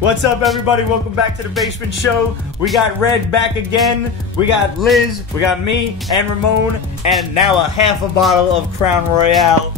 What's up, everybody? Welcome back to the Basement Show. We got Red back again. We got Liz. We got me and Ramon. And now a half a bottle of Crown Royale.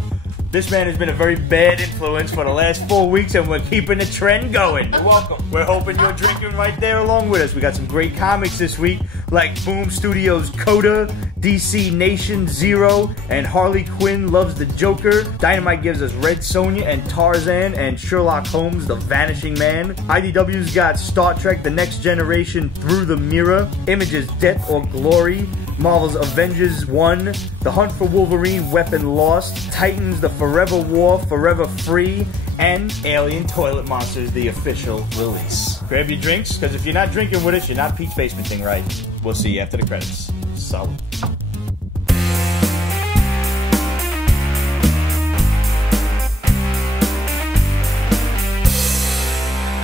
This man has been a very bad influence for the last 4 weeks, and we're keeping the trend going. You're welcome. We're hoping you're drinking right there along with us. We got some great comics this week, like Boom Studios' Coda, DC Nation Zero, and Harley Quinn Loves the Joker. Dynamite gives us Red Sonja and Tarzan, and Sherlock Holmes, The Vanishing Man. IDW's got Star Trek The Next Generation Through the Mirror, Image's Death or Glory, Marvel's Avengers 1, The Hunt for Wolverine, Weapon Lost, Titans, The Forever War, Forever Free, and Alien Toilet Monsters, the official release. Grab your drinks, because if you're not drinking with us, you're not Pete's Basementing right. We'll see you after the credits. Solid.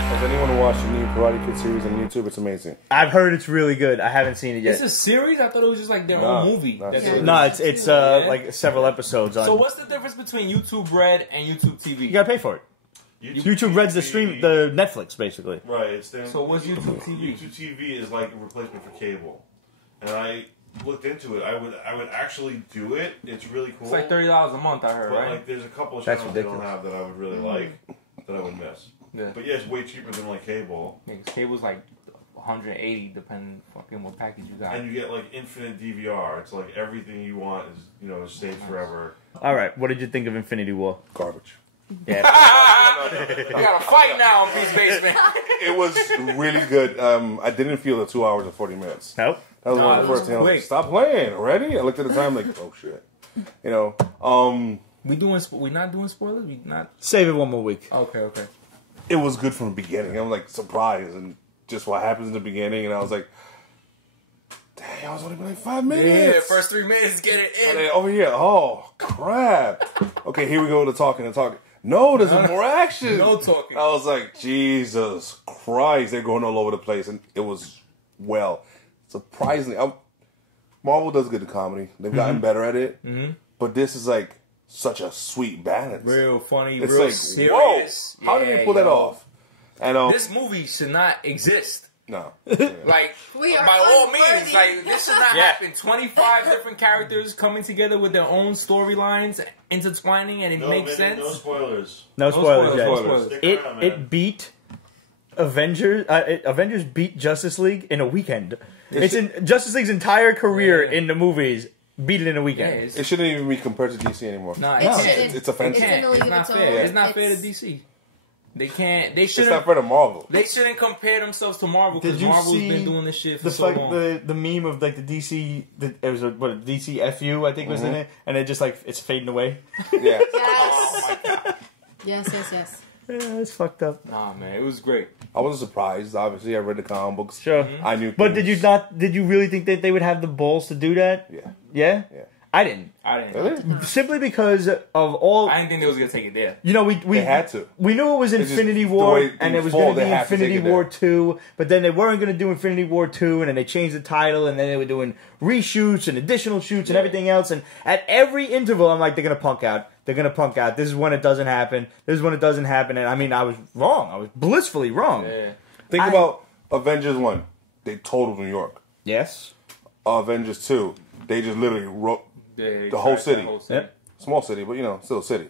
Has anyone watched the new Karate Kid series on YouTube? It's amazing. I've heard it's really good. I haven't seen it yet. It's a series? I thought it was just like their own movie. No, it's like several episodes on. So what's the difference between YouTube Red and YouTube TV? You gotta pay for it. YouTube Red's the Netflix, basically. Right. So what's YouTube TV? YouTube TV is like a replacement for cable. And I looked into it. I would actually do it. It's really cool. It's like $30 a month, I heard, but right? like, there's a couple of That's channels I don't ridiculous. have that I would really like that I would miss. Yeah. But yeah, it's way cheaper than like cable. Yeah, 'cause cable's like 180 depending fucking what package you got. And you get like infinite DVR. It's like everything you want is is saved forever. All right, what did you think of Infinity War? Garbage. Yeah. We got a fight now on Pete's Basement. It was really good. I didn't feel the 2 hours and 40 minutes. Nope. That was one of it the was first things I was like, quick. stop playing already. I looked at the time like, oh shit. We not doing spoilers? We not. Save it one more week. Okay. It was good from the beginning. I'm like surprised and just what happens in the beginning, and I was like, dang, I was only like 5 minutes. Yeah, first 3 minutes, get it in. And then over here, oh crap. Okay, here we go to talking and talking. No, there's more action. No talking. I was like, Jesus Christ, they're going all over the place, and it was surprisingly. Marvel does good at comedy. They've gotten better at it, but this is like such a sweet balance. Real funny, It's real like, serious. whoa, how did they pull that off? And This movie should not exist. no, Like, We are by all unworthy. means, like, this should not happen. 25 different characters coming together with their own storylines, intertwining, and it makes sense. No spoilers. No spoilers yet. No spoilers. Stick around, man. It beat Avengers. Avengers beat Justice League in a weekend. It's in Justice League's entire career in the movies. Beat it in a Yeah, weekend. it's, it shouldn't even be compared to DC anymore. nah, It's- It's offensive. It's in a league It's of not its fair. own. It's not fair to DC. They can't. They It's not shouldn't. fair to Marvel. They shouldn't compare themselves to Marvel because Did you Marvel's see been doing this shit for The so long. the meme of like the DC. It was a DC FU I think was in it, and it just like it's fading away. Yeah. Yes. Yes. Yeah, it's fucked up. Nah, man, it was great. I wasn't surprised. Obviously, I read the comic books. Sure. I knew. But things. did you really think that they would have the balls to do that? Yeah. Yeah? Yeah. I didn't. I didn't. Really? Simply because of all. I didn't think they was gonna take it there. You know, we They had to. We knew it was It's just Infinity the War, way and things it was fall, going to they be have to Infinity take it War there. 2, but then they weren't going to do Infinity War 2, and then they changed the title, and then they were doing reshoots and additional shoots and everything else, and at every interval, I'm like, they're going to punk out. They're going to punk out. This is when it doesn't happen. This is when it doesn't happen, and I mean, I was wrong. I was blissfully wrong. Yeah. Think about Avengers 1. They totaled New York. Yes? Avengers 2. They just literally wrote They the whole tracked city. Yep. Small city, but still a city.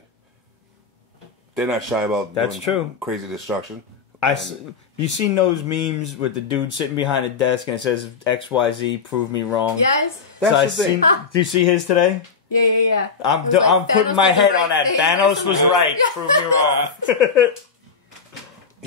They're not shy about That's doing true. crazy destruction. You seen those memes with the dude sitting behind a desk and it says XYZ, prove me wrong? Yes. That's So the thing. do you see his today? Yeah. I'm It was like, I'm putting Thanos my did the head right on that. thing. Thanos was right. Prove me wrong.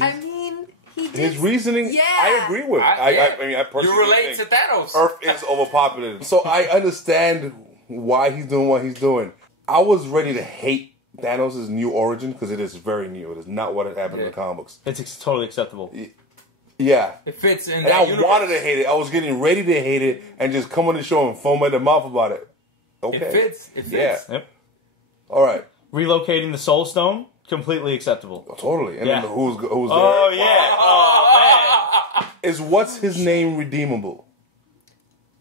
I mean, he did. His reasoning, Yeah. I agree with. I mean, I personally You relate to think Thanos. Earth is overpopulated. So I understand why he's doing what he's doing. I was ready to hate Thanos' new origin because it is very new. It is not what had happened in the comic books. It's totally acceptable. Yeah. It fits in And that I universe. wanted to hate it. I was getting ready to hate it and just come on the show and foam at the mouth about it. Okay. It fits. It fits. Yeah. Yep. All right. Relocating the Soul Stone, completely acceptable. Totally. And Yeah. then who's there? Oh yeah. Oh Is what's his name redeemable?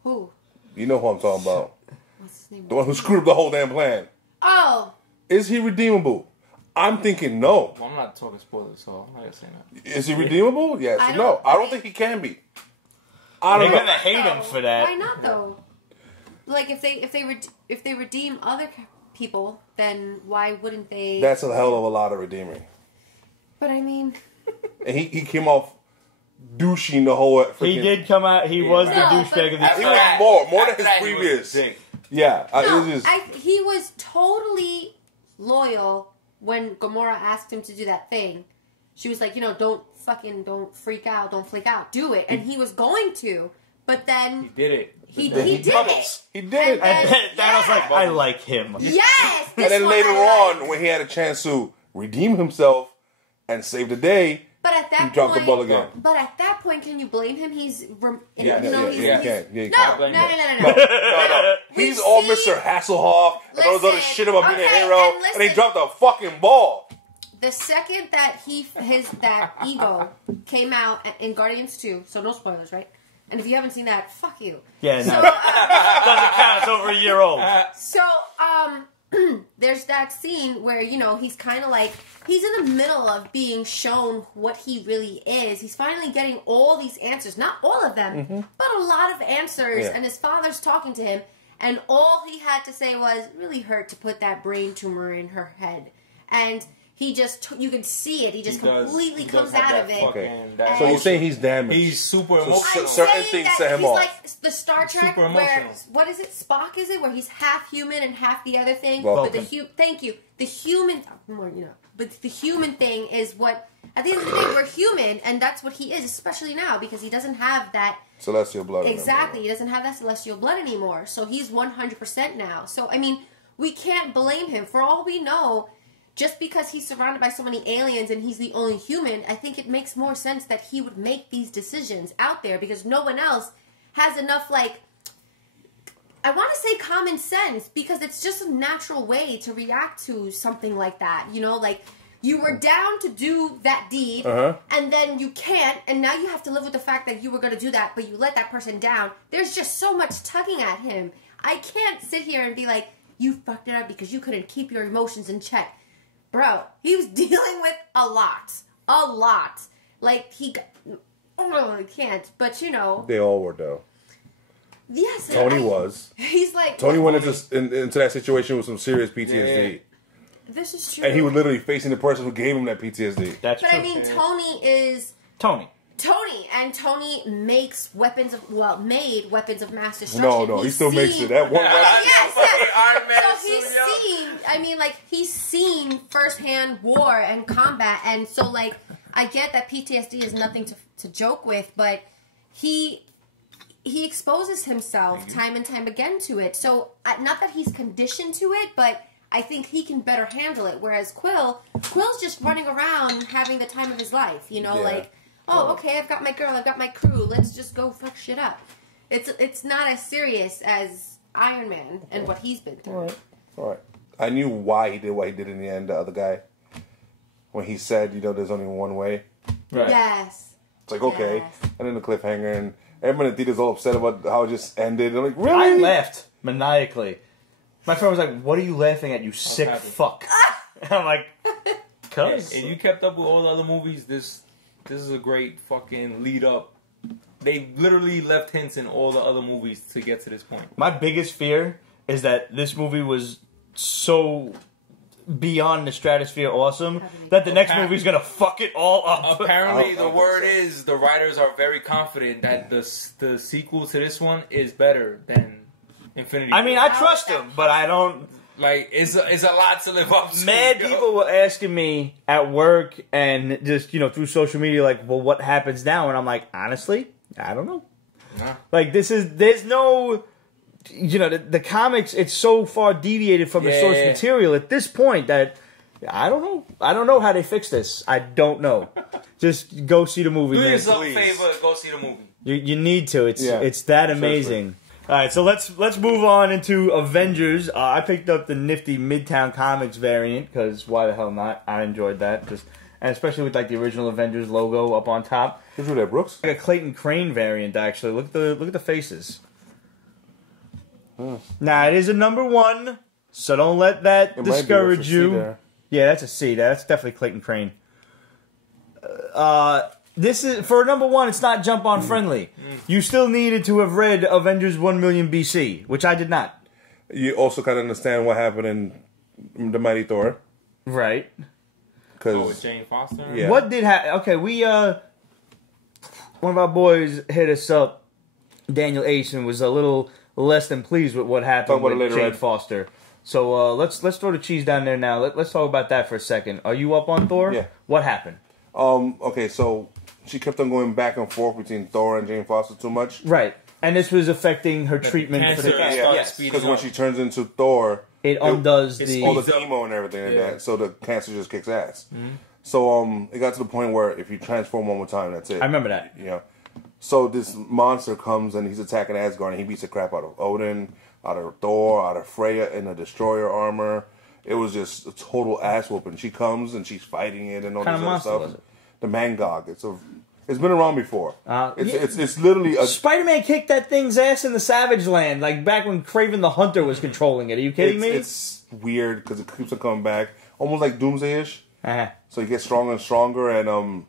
Who? You know who I'm talking about. What's his name? The one who screwed up the whole damn plan. Oh. Is he redeemable? I'm thinking no. Well, I'm not talking spoilers, so I'm not gonna say that. Is he redeemable? Yes. I No. don't- I don't think he can be. I They're don't know. gonna hate him for that. Why not though? Like if they redeem other people, then why wouldn't they? That's a hell of a lot of redeeming. But I mean, And he came off douching the whole freaking... He did come out. He was the No, douchebag of the He year. was more than After his that, he was previous. a dick. Yeah. no, it was just, he was totally loyal when Gamora asked him to do that thing. She was like, don't freak out, don't flake out, do it, and he was going to, but then He did it. he did it. he did it. And then- then Thanos like, I like him. Yes. And this then one later I like. on, when he had a chance to redeem himself and save the day, But at that he dropped point, the ball again. But at that point, can you blame him? He's Yeah, you can. Yeah, you no, can. no. He's We've all seen- Mr. Hasselhoff and all this other Listen, shit about being a okay, hero, and and he listen. dropped a fucking ball. The second that that ego came out in Guardians 2, so no spoilers, right? And if you haven't seen that, fuck you. Yeah, So, no. Doesn't count. It's over a year old. so there's that scene where, he's kind of like, he's in the middle of being shown what he really is. He's finally getting all these answers. Not all of them, but a lot of answers. Yeah. And his father's talking to him. And all he had to say was, "It really hurt to put that brain tumor in her head." And he just, you can see it. He just completely comes out of it. Okay. That So you're And- saying he's damaged. he's super So emotional. I'm certain saying things that set him he's off. like the Star Trek Super where, emotional. what is it, Spock is it, where he's half human and half the other thing? Vulcan. But thank you. The human, but the human thing is what, at the end of the day, we're human, and that's what he is, especially now, because he doesn't have that, Celestial blood. in him. exactly, he doesn't have that celestial blood anymore, so he's 100% now. So, I mean, we can't blame him. For all we know, just because he's surrounded by so many aliens and he's the only human, I think it makes more sense that he would make these decisions out there because no one else has enough, like, I want to say common sense because it's just a natural way to react to something like that. Like, you were down to do that deed and then you can't, and now you have to live with the fact that you were going to do that, but you let that person down. There's just so much tugging at him. I can't sit here and be like, you fucked it up because you couldn't keep your emotions in check. Bro, he was dealing with a lot. Like, he can't, but They all were, though. yes. Tony was. He's like, Tony went into that situation with some serious PTSD. Yeah. this is true. And he was literally facing the person who gave him that PTSD. That's But true. I mean, Tony is Tony. and Tony makes made weapons of mass destruction. No, he still makes it. That one weapon. Yes. Iron Man So he's studio. he's seen firsthand war and combat, and so, like, I get that PTSD is nothing to joke with, but he exposes himself time and time again to it. So, not that he's conditioned to it, but I think he can better handle it. Whereas Quill's just running around having the time of his life, like, oh, okay, I've got my girl, I've got my crew, let's just go fuck shit up. It's not as serious as Iron Man and what he's been through. All right. I knew why he did what he did in the end, the other guy. When he said, there's only one way. Right. Yes. It's like, okay. Yes. And then the cliffhanger, and everyone in the theater's all upset about how it just ended. I'm like, I really? laughed maniacally. My friend was like, "What are you laughing at, you sick happy. fuck?" And I'm like, "Cuz." If you kept up with all the other movies, this is a great fucking lead up. They literally left hints in all the other movies to get to this point. My biggest fear is that this movie was so beyond the stratosphere awesome that the next movie's gonna fuck it all up. Apparently, I the don't word think so. is the writers are very confident that the sequel to this one is better than Infinity I mean, War. I trust him, but I don't. Like, it's a lot to live up to. Mad yo. people were asking me at work and just, through social media, like, well, what happens now? And I'm like, honestly, I don't know. Nah. Like, there's no, the comics, it's so far deviated from the source Yeah. material at this point that I don't know. I don't know how they fix this. I don't know. Just go see the movie, Do man. yourself a please. favor, go see the movie. You need to. It's Yeah. it's that amazing. All right, so let's move on into Avengers. I picked up the nifty Midtown Comics variant because why the hell not? I enjoyed that, and especially with like the original Avengers logo up on top. Who drew that, Brooks? Like a Clayton Crane variant, actually. Look at the faces. Now it is a #1, so don't let that It might be. discourage Let's see you. there. Yeah, that's a C. That's definitely Clayton Crane. This is for number one. It's not jump on friendly. You still needed to have read Avengers 1,000,000 BC, which I did not. You also kind of understand what happened in the Mighty Thor, Right. With Jane Foster. Yeah. What did happen? Okay, we one of our boys hit us up. Daniel Asen was a little less than pleased with what happened with Jane Foster. So let's throw the cheese down there now. Let's talk about that for a second. Are you up on Thor? Yeah. What happened? Okay, so she kept on going back and forth between Thor and Jane Foster too much. Right. And this was affecting her treatment for the cancer. Yes, because when she turns into Thor, it undoes all the chemo and everything like that. So the cancer just kicks ass. So it got to the point where if you transform one more time, that's it. I remember that. Yeah. So this monster comes and he's attacking Asgard and he beats the crap out of Odin, out of Thor, out of Freya in the destroyer armor. It was just a total ass whooping. She comes and she's fighting it and all this other stuff. Was it? The Mangog. It's been around before. It's literally a... Spider-Man kicked that thing's ass in the Savage Land, like back when Kraven the Hunter was controlling it. Are you kidding me? It's weird because it keeps on coming back, almost like Doomsday-ish. Uh-huh. So he gets stronger and stronger, and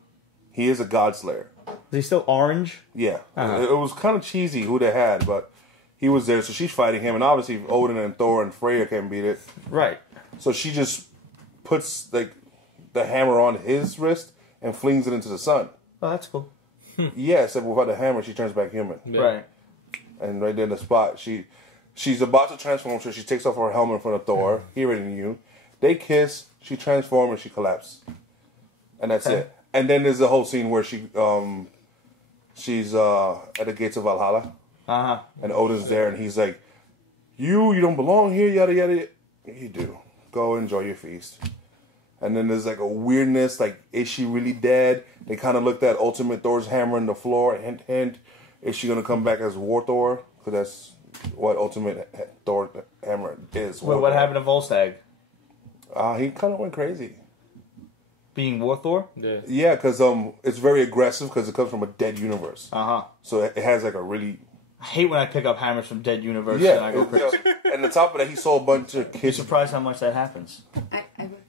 he is a god slayer. Is he still orange? Yeah. It was kind of cheesy who they had, but he was there, so she's fighting him, and obviously Odin and Thor and Freya can't beat it. Right. So she just puts like the hammer on his wrist and flings it into the sun. Oh, that's cool. Yeah, except without the hammer, she turns back human. Yeah. Right. And right there in the spot, she's about to transform, so she takes off her helmet in front of Thor. He already knew. They kiss, she transforms, and she collapses. And that's it. And then there's the whole scene where she's at the gates of Valhalla. Uh-huh. And Odin's there, and he's like, you don't belong here, yada, yada. You do. Go enjoy your feast. And then there's like a weirdness, like, is she really dead? They kind of looked at Ultimate Thor's hammer in the floor, hint, hint. Is she going to come back as War Thor? Because that's what Ultimate Thor hammer is. Wait, what happened to Volstagg? He kind of went crazy. Being War Thor? Yeah, because it's very aggressive because it comes from a dead universe. Uh-huh. So it has like a really... I hate when I pick up hammers from dead universes and I go crazy. And on top of that, he saw a bunch of kids... You're surprised how much that happens.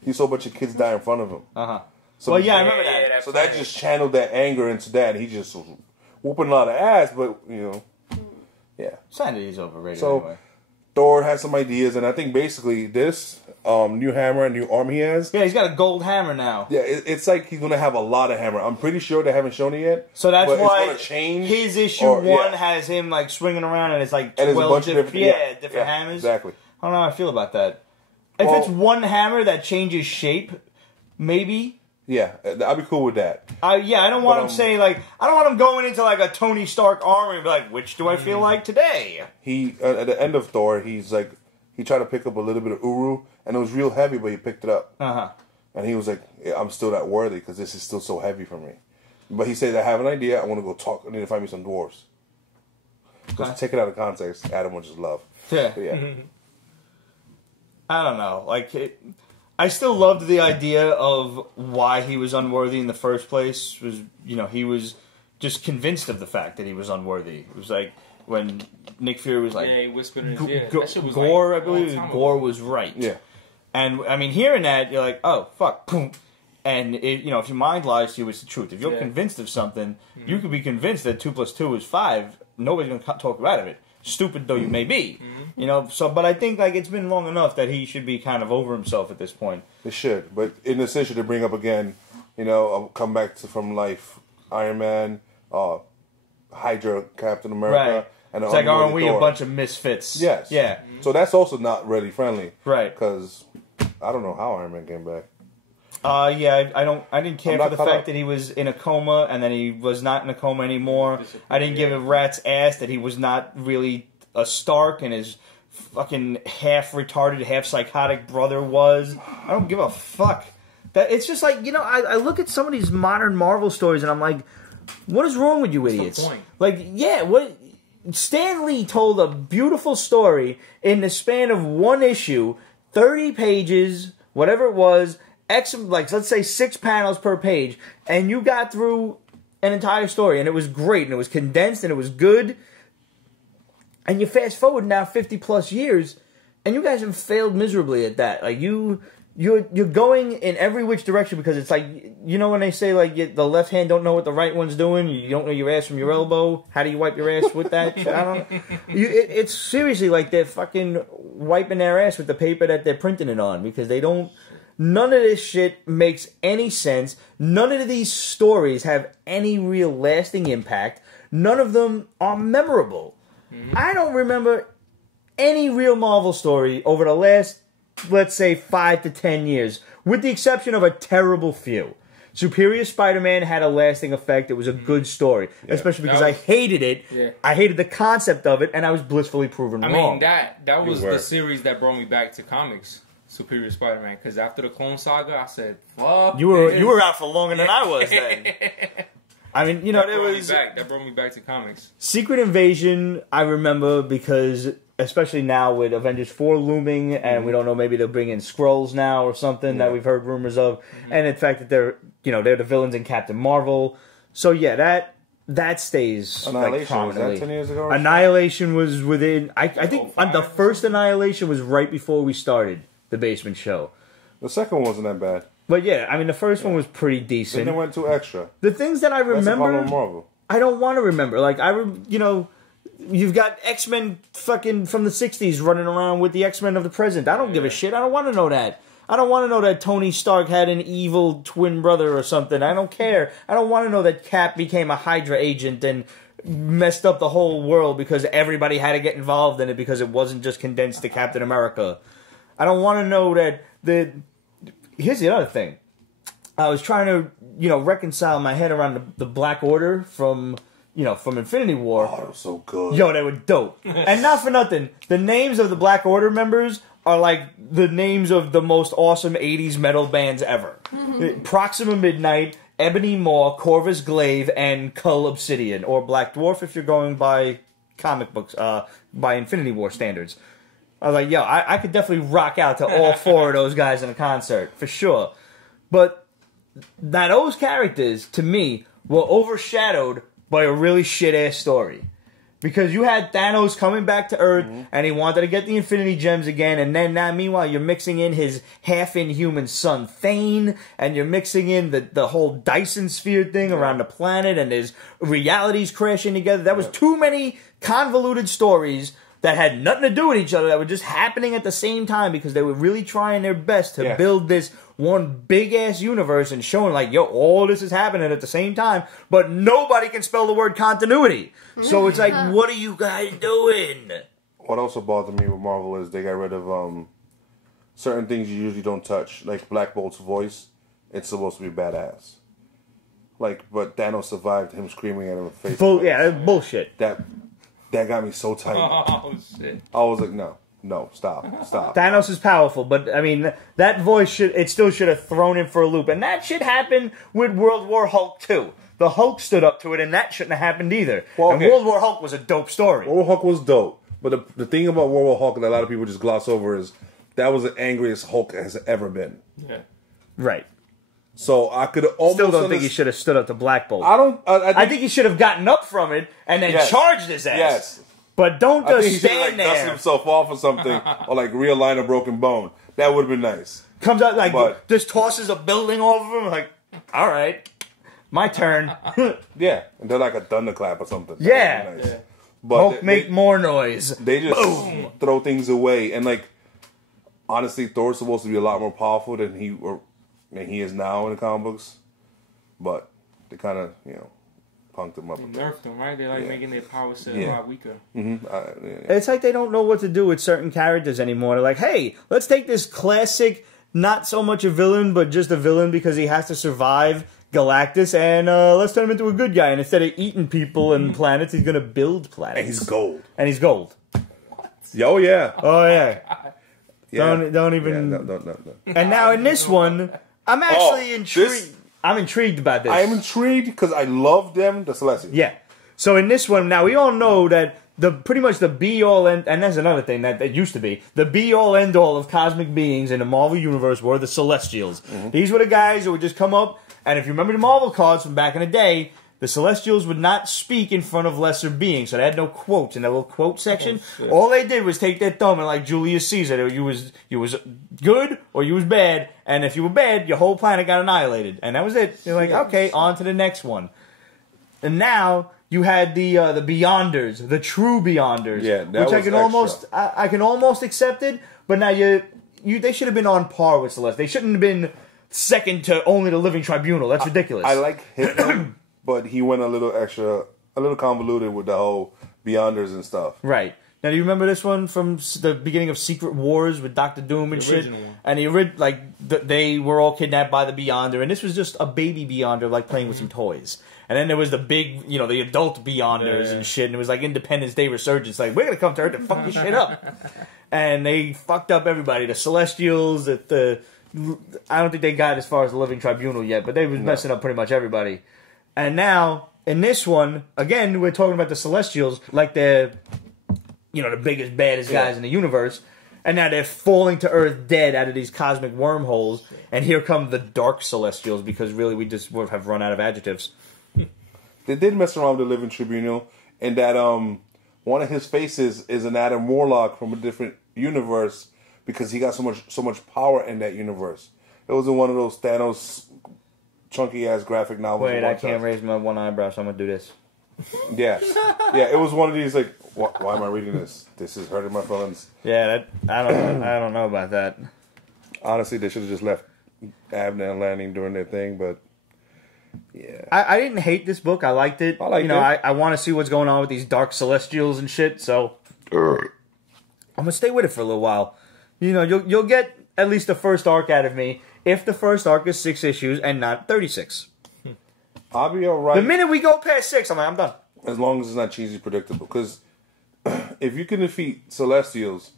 He saw a bunch of kids die in front of him. Uh-huh. So well, yeah, I remember that. So that just channeled that anger into that. He just was whooping a lot of ass, but, yeah. Sanity's overrated so, anyway. Thor has some ideas, and I think basically this new hammer and new arm he has... Yeah, he's got a gold hammer now. Yeah, it's like he's going to have a lot of hammer. I'm pretty sure they haven't shown it yet. So that's why it's change his issue one has him like swinging around and it's like 12 different hammers. Exactly. I don't know how I feel about that. If it's one hammer that changes shape, maybe... Yeah, I'd be cool with that. I don't want him saying like I don't want him going into like a Tony Stark armor and be like, which do I feel like today? He at the end of Thor, he's like he tried to pick up a little bit of Uru, and it was real heavy, but he picked it up. And he was like, I'm still not worthy because this is still so heavy for me. But he said, I have an idea. I want to go talk. I need to find me some dwarves. Just take it out of context. Adam will just love. Yeah. But yeah. I don't know. Like I still loved the idea of why he was unworthy in the first place. Was he was just convinced of the fact that he was unworthy. It was like when Nick Fury was like, he whispered in his ear. That shit was Gore, like, I believe Gore was right. Yeah. And I mean, hearing that, you're like, oh fuck, boom. And if your mind lies to you, it's the truth. If you're convinced of something, you could be convinced that 2 + 2 is 5. Nobody's gonna talk you out of it. Stupid though you may be, but I think like it's been long enough that he should be kind of over himself at this point. It should, but in this issue to bring up again, come back from life, Iron Man, Hydra, Captain America, right. And it's like, aren't we a bunch of misfits? Yes. Yeah. So that's also not really friendly, right? Because I don't know how Iron Man came back. I didn't care for the fact that he was in a coma and then he was not in a coma anymore. I didn't give a rat's ass that he was not really a Stark and his fucking half retarded, half psychotic brother was. I don't give a fuck. That it's just like, I look at some of these modern Marvel stories and I'm like, what is wrong with you idiots? What's the point? Like, yeah, what Stan Lee told a beautiful story in the span of one issue, 30 pages, whatever it was, let's say 6 panels per page, and you got through an entire story, and it was great, and it was condensed, and it was good. And you fast forward now 50 plus years, and you guys have failed miserably at that. Like you you're going in every which direction because it's like, you know when they say like the left hand don't know what the right one's doing, you don't know your ass from your elbow, how do you wipe your ass with that? I don't know. It's seriously like they're fucking wiping their ass with the paper that they're printing it on because they don't, none of this shit makes any sense. None of these stories have any real lasting impact. None of them are memorable. I don't remember any real Marvel story over the last, let's say, 5 to 10 years, with the exception of a terrible few. Superior Spider-Man had a lasting effect. It was a good story, especially because I hated it. Yeah. I hated the concept of it, and I was blissfully proven wrong. I mean, that was the series that brought me back to comics. Superior Spider-Man, because after the Clone Saga, I said, "Fuck." You were out for longer than I was then. I mean, you know, that brought me back to comics. Secret Invasion, I remember because, especially now with Avengers 4 looming, and we don't know, maybe they'll bring in Skrulls now or something that we've heard rumors of, and the fact that they're the villains in Captain Marvel. So yeah, that stays Annihilation, like, was that 10 years ago? Annihilation was within, I think the first Annihilation was right before we started the Basement Show. The second one wasn't that bad. But yeah, I mean, the first one was pretty decent. Then they went too extra. The things that I remember, Marvel. I don't want to remember. Like, you've got X-Men fucking from the 60s running around with the X-Men of the present. I don't give a shit. I don't want to know that. I don't want to know that Tony Stark had an evil twin brother or something. I don't care. I don't want to know that Cap became a Hydra agent and messed up the whole world because everybody had to get involved in it because it wasn't just condensed to Captain America. I don't want to know that Here's the other thing. I was trying to, reconcile my head around the Black Order from Infinity War. Oh, that was so good. Yo, they were dope. And not for nothing, the names of the Black Order members are like the names of the most awesome 80s metal bands ever. Proxima Midnight, Ebony Maw, Corvus Glaive, and Cull Obsidian, or Black Dwarf if you're going by comic books, by Infinity War standards. I was like, yo, I could definitely rock out to all 4 of those guys in a concert, for sure. But those characters, to me, were overshadowed by a really shit-ass story. Because you had Thanos coming back to Earth, and he wanted to get the Infinity Gems again, and then now, meanwhile, you're mixing in his half-inhuman son, Thane, and you're mixing in the whole Dyson Sphere thing around the planet, and there's realities crashing together. That was too many convoluted stories that had nothing to do with each other, that were just happening at the same time because they were really trying their best to build this one big-ass universe and showing like, yo, all this is happening at the same time, but nobody can spell the word continuity. So it's like, what are you guys doing? What also bothered me with Marvel is they got rid of certain things you usually don't touch, like Black Bolt's voice. It's supposed to be badass. But Thanos survived him screaming at him in the face. That's bullshit. That got me so tight. Oh, shit. I was like, no, stop. Thanos is powerful, but, I mean, that voice still should have thrown him for a loop. And that shit happened with World War Hulk, too. The Hulk stood up to it, and that shouldn't have happened either. Well, okay. And World War Hulk was a dope story. World War Hulk was dope. But the thing about World War Hulk that a lot of people just gloss over is that was the angriest Hulk has ever been. Yeah. Right. So I could almost still don't think he should have stood up to Black Bolt. I think he should have gotten up from it and then charged his ass. Yes. But don't just stand there. Dust himself off or something, or realign a broken bone. That would have been nice. Comes out just tosses a building over him. Like, all right, my turn. Yeah, and they're like a thunderclap or something. Yeah. Nice. But Hulk make more noise. They just throw things away, and honestly, Thor's supposed to be a lot more powerful than he is now in the comic books, but they kind of, punked him up. They nerfed him, right? They're making their power set a lot weaker. It's like they don't know what to do with certain characters anymore. They're like, hey, let's take this classic, not so much a villain, but just a villain because he has to survive Galactus, and let's turn him into a good guy. And instead of eating people and planets, he's going to build planets. And he's gold. What? Oh, yeah. Oh, yeah. Don't even... Yeah, no. And now in this one, I'm actually intrigued. I'm intrigued about this. I am intrigued because I love them, the Celestials. Yeah. So in this one, now we all know that pretty much the be-all and that's another thing that used to be, the be-all end-all of cosmic beings in the Marvel Universe were the Celestials. These were the guys who would just come up, and if you remember the Marvel cards from back in the day, the Celestials would not speak in front of lesser beings, so they had no quotes in that little quote section. Oh, all they did was take their thumb and like Julius Caesar, you was good or you was bad, and if you were bad, your whole planet got annihilated, and that was it. You're like, okay, on to the next one. And now you had the Beyonders, the true Beyonders, Yeah, that which I was can extra. I can almost accept it, but now they should have been on par with Celeste. They shouldn't have been second to only the Living Tribunal. That's ridiculous. I like him, but he went a little extra, a little convoluted with the whole Beyonders and stuff. Right. Now, do you remember this one from the beginning of Secret Wars with Doctor Doom and shit? Original one. And they were all kidnapped by the Beyonder, and this was just a baby Beyonder, like playing with some toys. And then there was the big, the adult Beyonders and shit, and it was like Independence Day resurgence. Like, we're gonna come to Earth and fuck this shit up. And they fucked up everybody. The Celestials, I don't think they got as far as the Living Tribunal yet, but they was messing up pretty much everybody. And now, in this one, again, we're talking about the Celestials like they're, the biggest, baddest guys in the universe. And now they're falling to Earth dead out of these cosmic wormholes. And here come the Dark Celestials, because really we just have run out of adjectives. They did mess around with the Living Tribunal, and that one of his faces is an Adam Warlock from a different universe, because he got so much power in that universe. It was in one of those Thanos chunky ass graphic novels. Wait, I can't raise my one eyebrow, so I'm gonna do this. Yeah, it was one of these like, why am I reading this? This is hurting my feelings. Yeah, I don't know about that. Honestly, they should have just left Abner and Lanning doing their thing, but yeah, I didn't hate this book. I liked it. I liked it. I want to see what's going on with these Dark Celestials and shit. So I'm gonna stay with it for a little while. You'll get at least the first arc out of me if the first arc is 6 issues and not 36. I'll be alright. The minute we go past 6, I'm done. As long as it's not cheesy predictable. Because if you can defeat Celestials,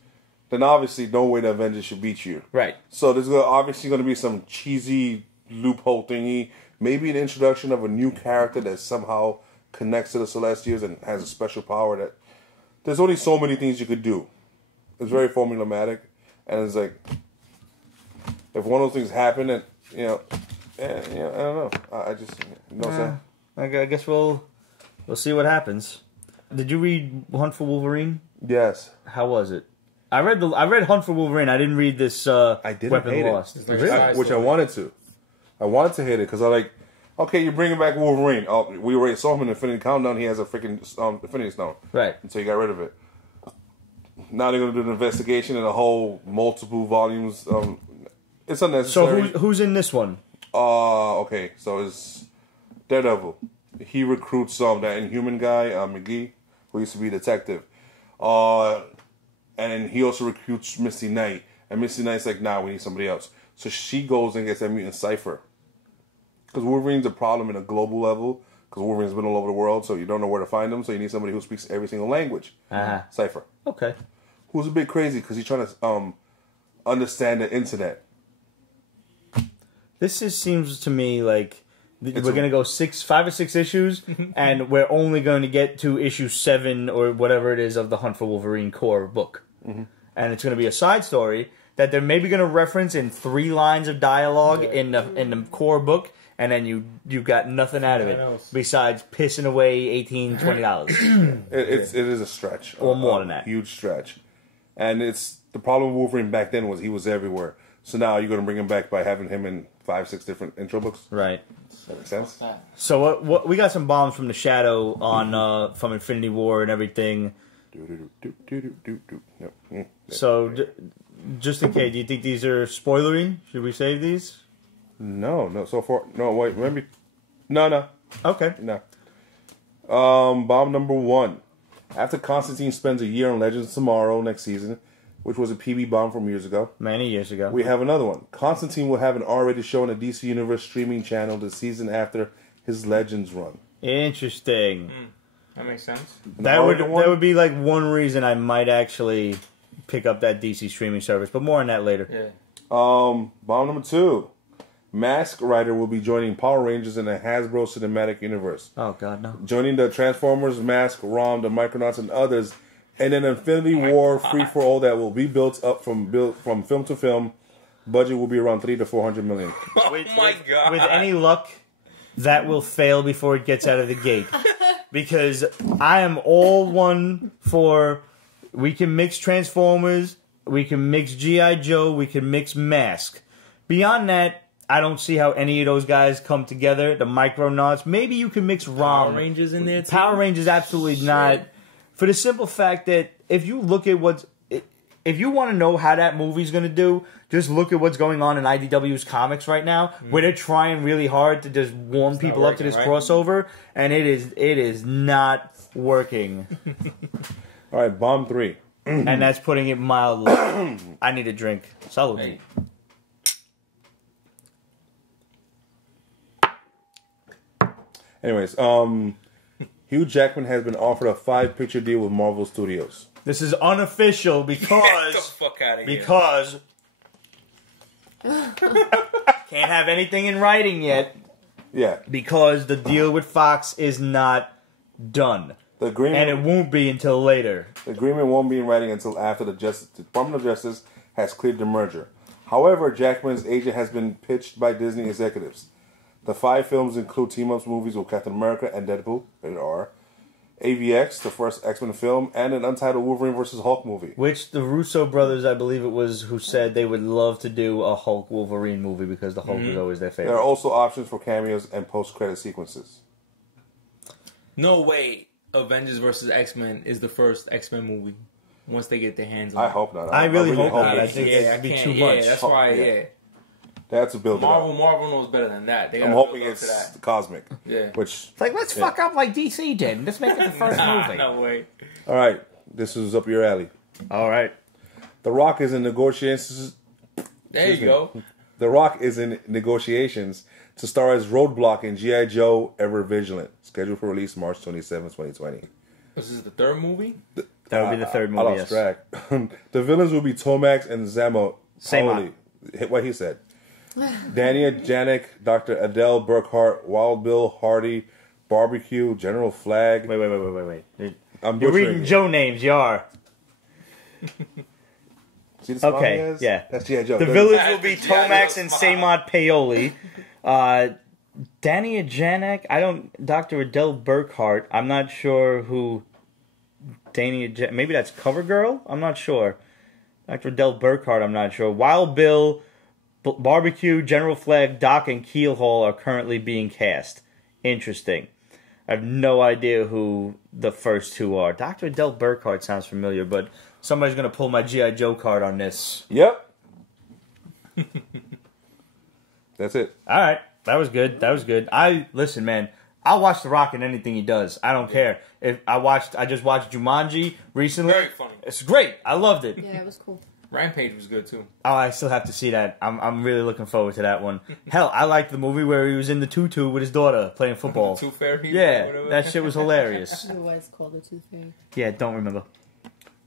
then obviously no way the Avengers should beat you. Right. So there's obviously going to be some cheesy loophole thingy. Maybe an introduction of a new character that somehow connects to the Celestials and has a special power. That there's only so many things you could do. It's very formulaic. And it's like, if one of those things happen, and I don't know. I just, I guess we'll see what happens. Did you read Hunt for Wolverine? Yes. How was it? I read Hunt for Wolverine. I didn't read this. I didn't Weapon hate Lost. It. Which I wanted to. I wanted to hate it because I like. Okay, you're bringing back Wolverine. Oh, we already saw him in Infinity Countdown. He has a freaking Infinity Stone. Right. And so you got rid of it. Now they're going to do an investigation and a whole multiple volumes. It's unnecessary. So who's in this one? Okay. So it's Daredevil. He recruits that Inhuman guy, McGee, who used to be a detective. And he also recruits Misty Knight. And Misty Knight's like, nah, we need somebody else. So she goes and gets that mutant Cypher. Because Wolverine's a problem in a global level. Because Wolverine's been all over the world, so you don't know where to find him. So you need somebody who speaks every single language. Cypher. Okay. Who's a bit crazy because he's trying to understand the internet. This seems to me like we're going to go 5 or 6 issues, and we're only going to get to issue 7 or whatever it is of the Hunt for Wolverine core book. Mm-hmm. And it's going to be a side story that they're maybe going to reference in 3 lines of dialogue in the core book, and then you got nothing out of it besides pissing away $18, $20. It is a stretch. Or more than that. Huge stretch. And it's the problem with Wolverine back then was he was everywhere. So now you're going to bring him back by having him in 5, 6 different intro books? Right. That makes sense? So what we got some bombs from the Shadow on from Infinity War and everything. So just in case, do you think these are spoilery? Should we save these? No. So far, no. Wait, maybe. No. Okay. No. Bomb number 1. After Constantine spends a year on Legends Tomorrow next season, which was a PB bomb from years ago. Many years ago. We have another one. Constantine will have an R-rated show on the DC Universe streaming channel the season after his Legends run. Interesting. That makes sense. That would be like one reason I might actually pick up that DC streaming service, but more on that later. Yeah. Bomb number 2. Mask Rider will be joining Power Rangers in the Hasbro Cinematic Universe. Oh, God, no. Joining the Transformers, Mask, Rom, the Micronauts, and others, and an Infinity War free-for-all that will be built up from film to film. Budget will be around $300 to $400 million. Oh, my God. With any luck, that will fail before it gets out of the gate. Because I am all one for, we can mix Transformers, we can mix G.I. Joe, we can mix Mask. Beyond that, I don't see how any of those guys come together. The Micronauts. Maybe you can mix ROM. Power Rangers in there too? Power Rangers, absolutely not. For the simple fact that if you look at what's... If you want to know how that movie's going to do, just look at what's going on in IDW's comics right now, where they're trying really hard to just warm people up to this crossover, and it is not working. All right, Bomb 3. And that's putting it mildly. I need a drink. Salud. Hey. Anyways, Hugh Jackman has been offered a 5-picture deal with Marvel Studios. This is unofficial because... Get the fuck out of here. Because... can't have anything in writing yet. Yeah. Because the deal with Fox is not done. The agreement, and it won't be until later. The agreement won't be in writing until after the Department of Justice has cleared the merger. However, Jackman's agent has been pitched by Disney executives. The 5 films include team-ups movies with Captain America and Deadpool, rated R, AVX, the first X-Men film, and an untitled Wolverine vs. Hulk movie. Which the Russo brothers, I believe it was, who said they would love to do a Hulk Wolverine movie because the Hulk was always their favorite. There are also options for cameos and post-credit sequences. No way Avengers vs. X-Men is the first X-Men movie once they get their hands on it. I hope not. I really hope not. Yeah, I think it'd be too yeah, much. that's why, They have to build it up. Marvel knows better than that. They I'm gotta hoping build up it's to that. cosmic. Yeah. Which, It's like, let's fuck up like DC did. Let's make it the first movie. No way. all right, this is up your alley. All right. The Rock is in negotiations. There you go. The Rock is in negotiations to star as Roadblock in G.I. Joe Ever Vigilant, scheduled for release March 27, 2020. This is the third movie? That would be the third I movie, lost yes. track. The villains will be Tomax and Zamo. Samot. What he said. Dania Janik, Dr. Adele Burkhart, Wild Bill Hardy, Barbecue, General Flag. Wait. I'm You're butchering reading it. Joe names, you are. See the smile he Okay, has? yeah. That's G.I. Joe. The Good. villains will be G.I. Tomax Joe and smile. Samot Paoli. Dania Janek, Dr. Adele Burkhart. I'm not sure who Dania Janek, maybe that's CoverGirl? I'm not sure. Dr. Adele Burkhart, I'm not sure. Wild Bill, Barbecue, General Flag, Doc, and Keelhaul are currently being cast. Interesting. I have no idea who the first two are. Dr. Adele Burkhart sounds familiar, but somebody's going to pull my G.I. Joe card on this. Yep. That's it. All right. That was good. Listen, man. I'll watch The Rock in anything he does. I don't care. I just watched Jumanji recently. Very funny. It's great. I loved it. Yeah, it was cool. Rampage was good too. Oh, I still have to see that. I'm really looking forward to that one. Hell, I liked the movie where he was in the tutu with his daughter playing football. Tooth Fairy? Yeah, Whatever. that shit was hilarious. It was called the Tooth Fairy. Yeah, don't remember.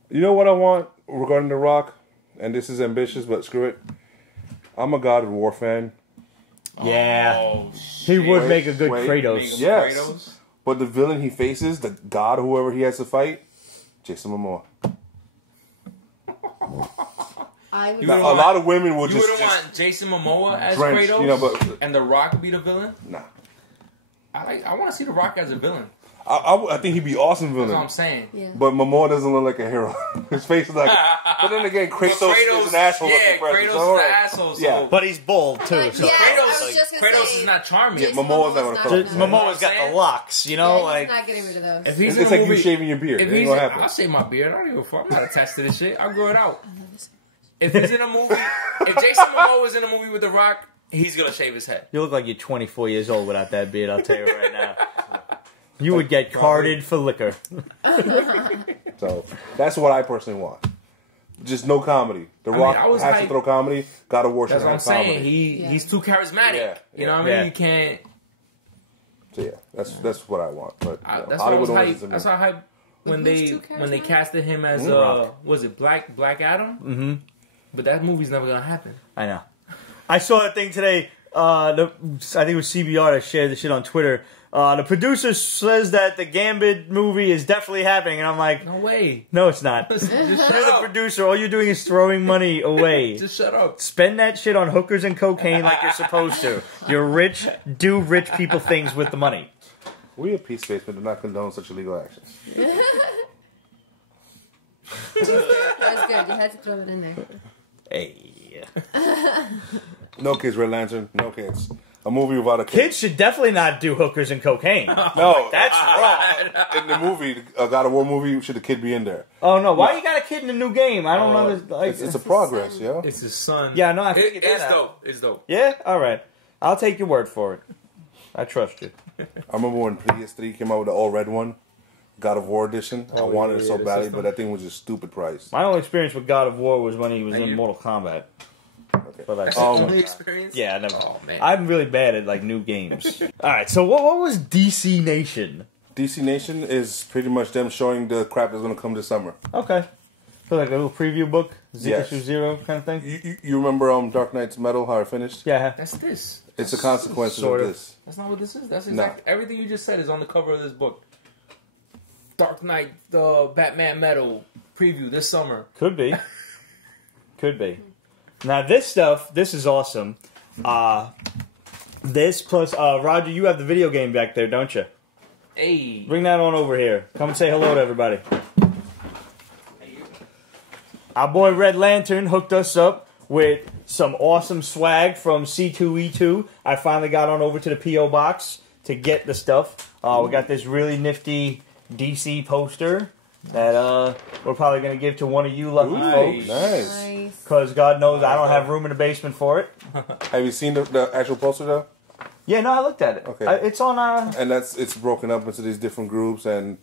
You know what I want regarding The Rock? And this is ambitious, but screw it. I'm a God of War fan. Yeah. Oh, He would make a good Wait. Kratos. Make him Yes. Kratos? But the villain he faces, the God, whoever he has to fight, Jason Momoa. I would. Now, a lot of women will You just wouldn't want Jason Momoa as drenched, Kratos, you know, but- and The Rock be the villain? nah. I want to see The Rock as a villain. I think he'd be awesome That's what villain. I'm saying. Yeah. But Momoa doesn't look like a hero. His face is like. But then again, Kratos, is an asshole. Yeah, looking person, Kratos so is alright. an asshole. So Yeah. But he's bald, too. But So yeah, I was Kratos, just gonna Kratos say, is not charming. Jason Momoa's not gonna Momoa's fuck. not- Just, Momoa's got the locks, you know? Yeah, Like, he's not getting rid of those. If he's It's in a like you movie, shaving your beard. If It ain't he's gonna in, happen. I'll shave my beard. I don't give a fuck. I'm not attached to this shit. I'll grow it out. If he's in a movie, if Jason Momoa is in a movie with The Rock, he's gonna shave his head. you look like you're 24 years old without that beard, I'll tell you right now. You would get carded for liquor. So that's what I personally want. Just no comedy. The mean, Rock I was has to hyped. throw comedy. God of War should That's what I'm have comedy. saying. He's too charismatic. Yeah, You know what I mean? yeah. You can't. So yeah, that's what I want. But you know, That's why I was always hyped. is in That's there. why I hyped when they too charismatic? casted him as Rock. was it Black Adam? Mm-hmm. But that movie's never gonna happen. I know. I saw a thing today. I think it was CBR that shared the shit on Twitter. The producer says that the Gambit movie is definitely happening, and I'm like, No way. no, it's not. Just You're shut the up. producer. All you're doing is throwing money away. Just shut up. Spend that shit on hookers and cocaine like you're supposed to. You're rich. Do rich people things with the money. We at Peace Basement do not condone such illegal actions. That was good. You had to throw it in there. Hey. No kids, Red Lantern. No kids. A movie without a kid. Kids should definitely not do hookers and cocaine. No, That's wrong. in the movie, a God of War movie, should the kid be in there? Oh no, why you got a kid in a new game? I don't know. It's a progress, yo. It's his son. Yeah, no, I figured that It's out. dope. It's dope. Yeah? Alright. I'll take your word for it. I trust you. I remember when PS3 came out with the all red one, God of War edition. I wanted it yeah, so the badly, system. but that thing was just stupid price. My only experience with God of War was when he was And in you- Mortal Kombat. Okay. But like, Only experience? yeah, I never. Oh, man. I'm really bad at like new games. Alright, so what was DC Nation? DC Nation is pretty much them showing the crap that's going to come this summer. Okay. So like a little preview book? Yes. Issue 0 kind of thing? You remember Dark Knight's Metal, how it finished? Yeah. That's this. It's the consequences Sort of of. this. That's not what this is. That's No. exactly everything you just said is on the cover of this book. Dark Knight, the Batman Metal preview this summer. Could be. Could be. Now this stuff, this is awesome. This plus, Roger, you have the video game back there, don't you? Hey. Bring that on over here. Come and say hello to everybody. Our boy Red Lantern hooked us up with some awesome swag from C2E2. I finally got on over to the P.O. box to get the stuff. We got this really nifty DC poster that we're probably going to give to one of you lucky folks. Nice. Nice. Because God knows I don't have room in the basement for it. Have you seen the actual poster though? Yeah, no, I looked at it. Okay. It's on... And it's broken up into these different groups, and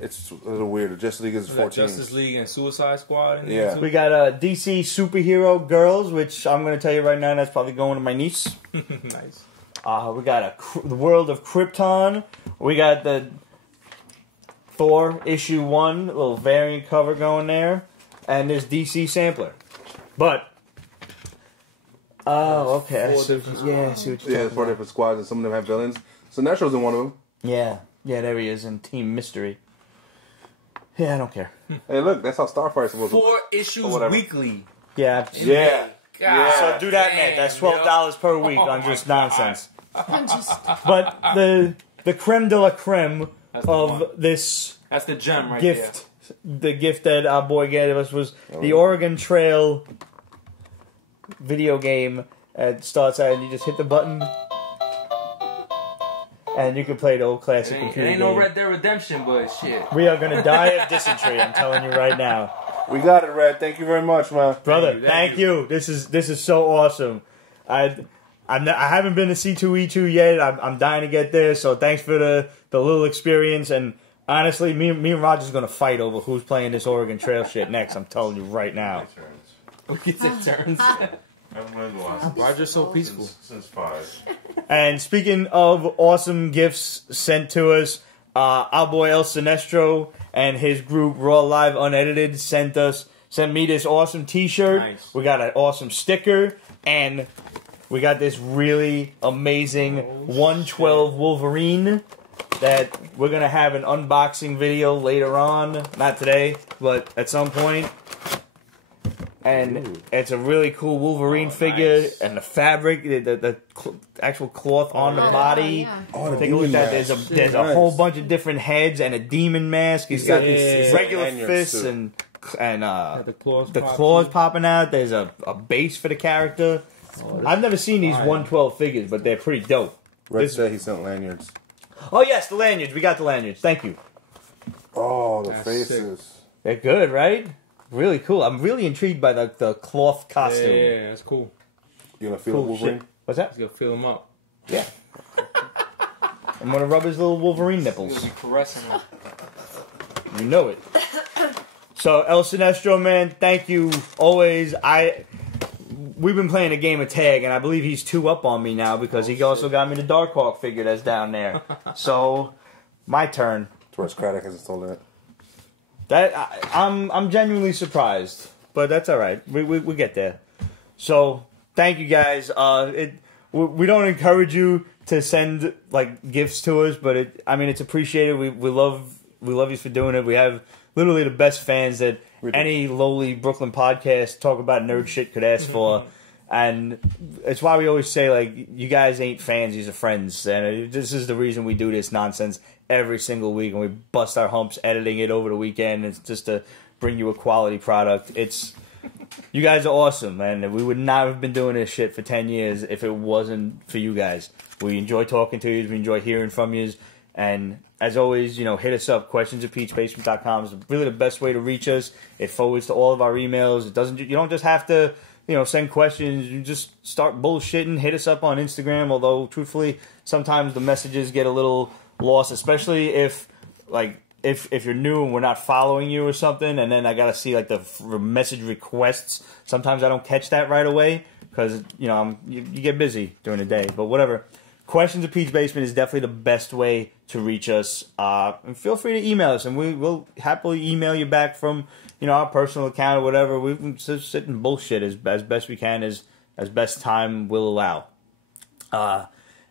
it's a little weird. Justice League is We got 14. Justice League and Suicide Squad. In Yeah. there too. We got DC Superhero Girls, which I'm going to tell you right now, that's probably going to my niece. Nice. We got the World of Krypton. We got the Thor issue 1, little variant cover going there. And there's DC Sampler. But, oh, okay. I see what you're Yeah, it's 4 different squads, and some of them have villains. So Natural's in one of them. Yeah, there he is in Team Mystery. Yeah, I don't care. Hey, look, that's how Starfire's supposed to 4 issues whatever. weekly. Yeah. Yeah. God. So do that, man. damn, That's yo. $12 per week on Oh just my nonsense. Just, But the creme de la creme That's the of one. this That's the gem right gift, the gift that our boy gave us was the Oregon Trail video game. It starts out and you just hit the button, and you can play the old classic there. It computer ain't game. no Red Dead Redemption, but shit. We are gonna die of dysentery. I'm telling you right now, We got it, Red. Thank you very much, man. brother. Thank Thank you. you. This is so awesome. I haven't been to C2E2 yet. I'm dying to get there. So thanks for the little experience. And honestly, me and Roger's gonna fight over who's playing this Oregon Trail shit next. I'm telling you right now. My turns. We get to turns. I'm going to go on Roger's so peaceful. since 5. And speaking of awesome gifts sent to us, our boy El Sinestro and his group Raw Live Unedited sent me this awesome T-shirt. Nice. We got an awesome sticker, and we got this really amazing 112 Wolverine that we're gonna have an unboxing video later on. Not today, but at some point. And it's a really cool Wolverine figure, nice. and the fabric, the actual cloth on the body. Yeah. Oh, Take a look at that. There's a whole bunch of different heads and a demon mask. He's got these regular lanyards, fists too. and The claws. the pop claws too. popping out. There's a base for the character. I've never seen these fine. 112 figures, but they're pretty dope. Red said he sent lanyards. Oh yes, the lanyards. We got the lanyards. Thank you. Oh, the That's faces. They're good, right? Really cool. I'm really intrigued by the cloth Yeah, costume. yeah, that's cool. You gonna feel Cool Wolverine? shit. What's that? He's gonna fill him up. Yeah. I'm gonna rub his little Wolverine He's nipples. gonna be caressing him. You know it. So El Sinestro, man, thank you always. We've been playing a game of tag, and I believe he's 2 up on me now because he also got me the Darkhawk figure that's down there. So my turn. Torres Craddock hasn't stolen it. I'm genuinely surprised, but that's all right. We get there. So thank you guys. we don't encourage you to send like gifts to us, but it's appreciated. We love you for doing it. We have literally the best fans that any lowly Brooklyn podcast talk about nerd shit could ask for. And it's why we always say, like, you guys ain't fans, these are friends. And this is the reason we do this nonsense every single week. And we bust our humps editing it over the weekend. It's just to bring you a quality product. You guys are awesome, man. We would not have been doing this shit for 10 years if it wasn't for you guys. We enjoy talking to you. We enjoy hearing from you. And as always, hit us up. questions@peachbasement.com is really the best way to reach us. It forwards to all of our emails. You don't just have to... send questions. You just start bullshitting. Hit us up on Instagram. Although, truthfully, sometimes the messages get a little lost, especially if you're new and we're not following you or something. And then I gotta see like the message requests. Sometimes I don't catch that right away because you get busy during the day. But whatever. Questions at Peach Basement is definitely the best way to reach us. And feel free to email us, and we'll happily email you back from our personal account or whatever. We can just sit and bullshit as best we can, as best time will allow.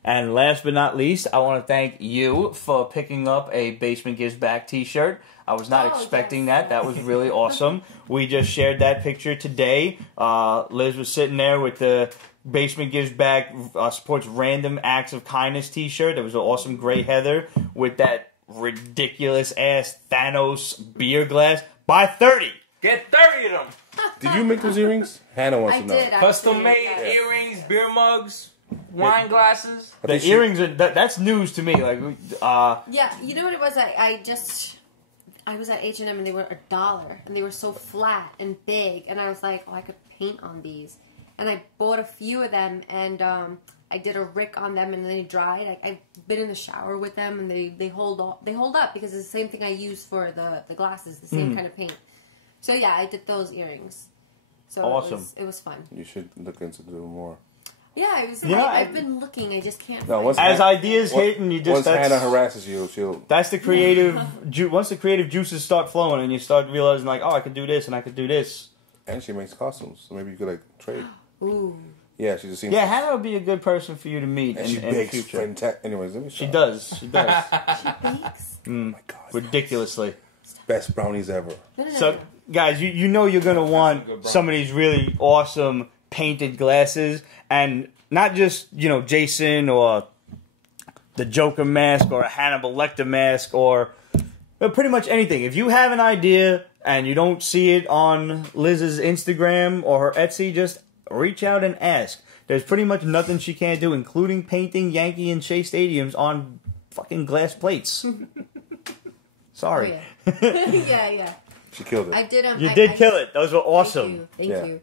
And last but not least, I want to thank you for picking up a Basement Gives Back t-shirt. I was not expecting that. That was really awesome. We just shared that picture today. Liz was sitting there with the Basement Gives Back supports random acts of kindness t-shirt. There was an awesome gray heather with that ridiculous ass Thanos beer glass. Buy 30. Get 30 of them. Did you make those earrings? Hannah wants to know. did. Custom made earrings, beer mugs, wine glasses. The earrings are that's news to me. Like, yeah, you know what it was? I was at H&M and they were $1 and they were so flat and big, and I was like, oh, I could paint on these. And I bought a few of them, and I did a rick on them, and they dried. I've been in the shower with them, and they hold up. They hold up because it's the same thing I use for the glasses, the same kind of paint. So yeah, I did those earrings. So awesome. It was fun. You should look into doing more. Yeah, it was. I've been looking. I just can't. No, find as ideas hit, and you just once Hannah harasses you, she'll. That's the creative. Once the creative juices start flowing, and you start realizing, like, oh, I could do this, and I could do this. And she makes costumes, so maybe you could trade. Ooh. Yeah, she just seems. Yeah, Hannah would be a good person for you to meet and in the future. Anyways, let me. She does. She does. She bakes. Oh my God. Ridiculously. Best brownies ever. So, guys, you know you're gonna want some of these really awesome painted glasses, and not just Jason or the Joker mask or a Hannibal Lecter mask or pretty much anything. If you have an idea and you don't see it on Liz's Instagram or her Etsy, just reach out and ask. There's pretty much nothing she can't do, including painting Yankee and Shea stadiums on fucking glass plates. Sorry. Oh, yeah. yeah. She killed it. I did. You did kill it. Those were awesome. Thank you.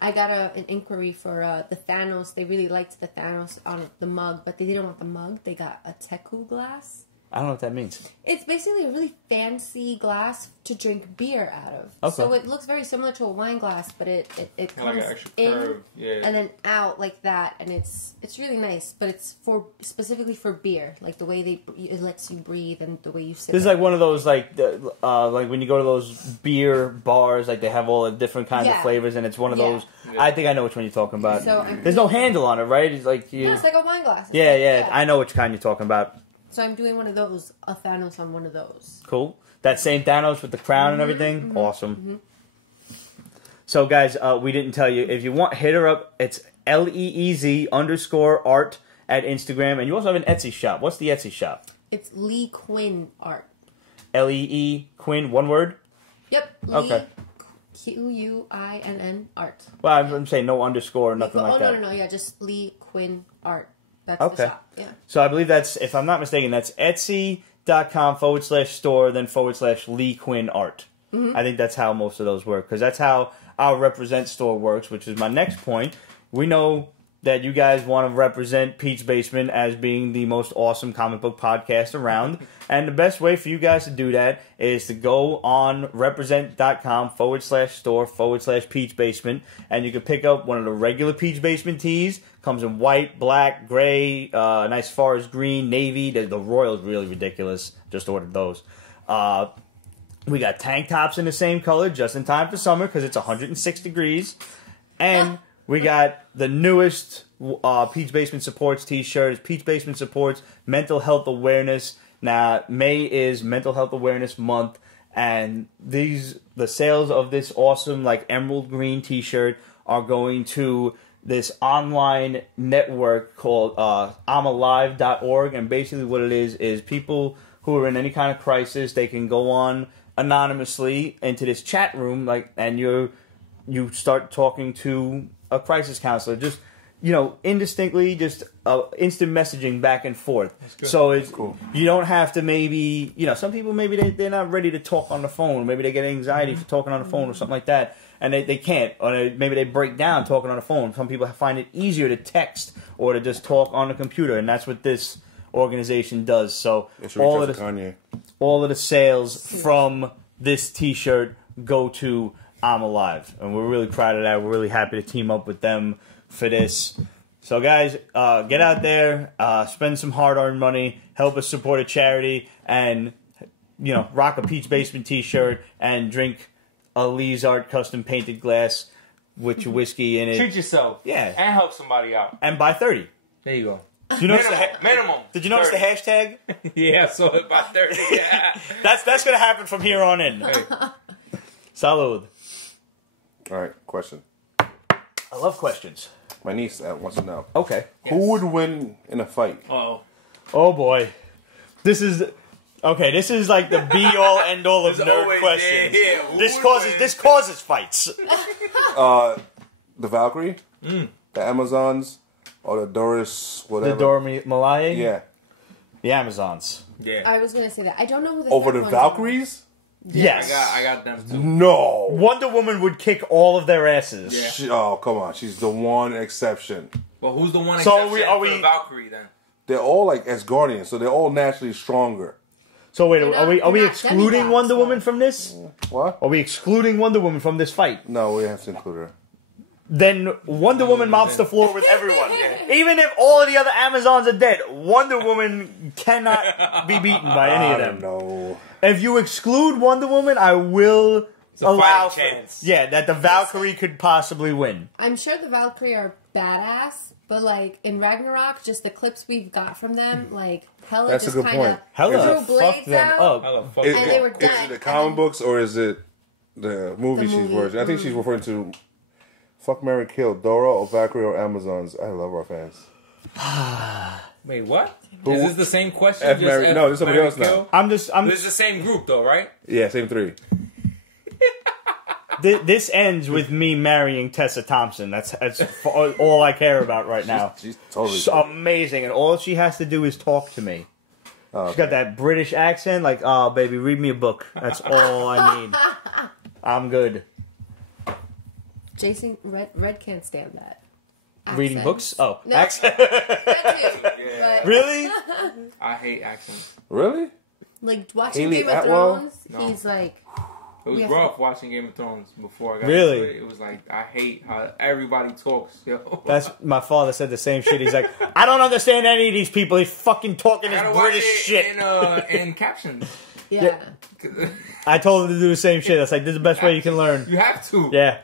I got an inquiry for the Thanos. They really liked the Thanos on the mug, but they didn't want the mug. They got a Teku glass. I don't know what that means. It's basically a really fancy glass to drink beer out of. Okay. So it looks very similar to a wine glass, but it comes like in curve. and then out like that, and it's really nice. But it's specifically for beer, like the way it lets you breathe and the way you sit. This is like one of those like when you go to those beer bars, like they have all the different kinds of flavors, and it's one of those. Yeah. I think I know which one you're talking about. So there's no handle on it, right? It's like it's like a wine glass. Yeah. I know which kind you're talking about. So I'm doing one of those, a Thanos on one of those. Cool. That same Thanos with the crown and everything? Awesome. So, guys, we didn't tell you. If you want, hit her up. It's LEEZ_art at Instagram. And you also have an Etsy shop. What's the Etsy shop? It's Lee Quinn Art. L-E-E Quinn, one word? Yep. Okay. Quinn Art. Well, I'm saying no underscore or nothing like that. No. Yeah, just Lee Quinn Art. That's okay. the shop. Yeah. So I believe that's, if I'm not mistaken, that's Etsy.com/store, then /Lee Quinn Art. I think that's how most of those work, because that's how our Represent store works, which is my next point. We know that you guys want to represent Pete's Basement as being the most awesome comic book podcast around. And the best way for you guys to do that is to go on represent.com/store/Pete's Basement, and you can pick up one of the regular Pete's Basement tees. Comes in white, black, gray, nice forest green, navy. The Royal's really ridiculous. Just ordered those. We got tank tops in the same color, just in time for summer, because it's 106 degrees. And we got the newest Peach Basement Supports t-shirts. Peach Basement supports mental health awareness. Now, May is Mental Health Awareness Month, and the sales of this awesome like emerald green t-shirt are going to this online network called I'mAlive.org, and basically what it is people who are in any kind of crisis, they can go on anonymously into this chat room, like, and you start talking to a crisis counselor, just indistinctly, just instant messaging back and forth. So it's cool. You don't have to maybe, some people maybe they're not ready to talk on the phone. Maybe they get anxiety for talking on the phone or something like that, and they can't. Or maybe they break down talking on the phone. Some people find it easier to text or to just talk on the computer, and that's what this organization does. So all of the sales from this t-shirt go to I'm Alive, and we're really proud of that. We're really happy to team up with them for this. So guys, get out there, spend some hard-earned money, help us support a charity, and rock a Peach Basement t-shirt and drink a Lee's Art custom painted glass with your whiskey in it. Treat yourself. Yeah. And help somebody out. And buy 30. There you go. Did you notice minimum. Did you notice 30. The hashtag? Yeah, so about 30. Yeah. That's gonna happen from here on in. Hey. Salud. All right, question. I love questions. My niece wants to know. Okay. Yes. Who would win in a fight? Oh boy. This is like the be-all, end-all of nerd questions. Yeah. This causes fights. The Valkyrie? The Amazons? Or the Doris, whatever? The Dora Milaje? Yeah. The Amazons. Yeah. I was going to say that. I don't know who the over the Valkyries? Yes. I got them too. No. Wonder Woman would kick all of their asses. Yeah. Oh, come on. She's the one exception. Well, who's the one exception for the Valkyrie then? They're all like Asgardians, so they're all naturally stronger. So wait, are we excluding Wonder Woman from this? What? Are we excluding Wonder Woman from this fight? No, we have to include her. Then Wonder Woman mops the floor with everyone. Even if all of the other Amazons are dead, Wonder Woman cannot be beaten by any of them. No. If you exclude Wonder Woman, I will allow for that the Valkyrie could possibly win. I'm sure the Valkyrie are badass, but like in Ragnarok, just the clips we've got from them, like Hela That's just a good point. Hela threw blades out, and they were done. Is it the comic books or is it the movie she's watching? I think she's referring to Fuck, Marry, Kill, Dora or Valkyrie or Amazons. I love our fans. Wait, what? Is this the same question? No, there's somebody else now. This is the same group though, right? Yeah, same three. This ends with me marrying Tessa Thompson. That's all I care about right now. She's totally amazing, and all she has to do is talk to me. Okay. She's got that British accent, like, oh, baby, read me a book. That's all I need. I'm good. Jason, Red can't stand that. Accent. Reading books? Oh, no. accent. Yeah. Really? I hate accents. Really? Like watching Haley Game of Atwell? Thrones, No. he's like. It was rough watching Game of Thrones before I got really? into it. It was like, I hate how everybody talks, yo. That's my father said the same shit. He's like, I don't understand any of these people. They fucking talking this British shit. In captions. Yeah. I told him to do the same shit. That's like, this is the best way you can learn. You have to. Yeah.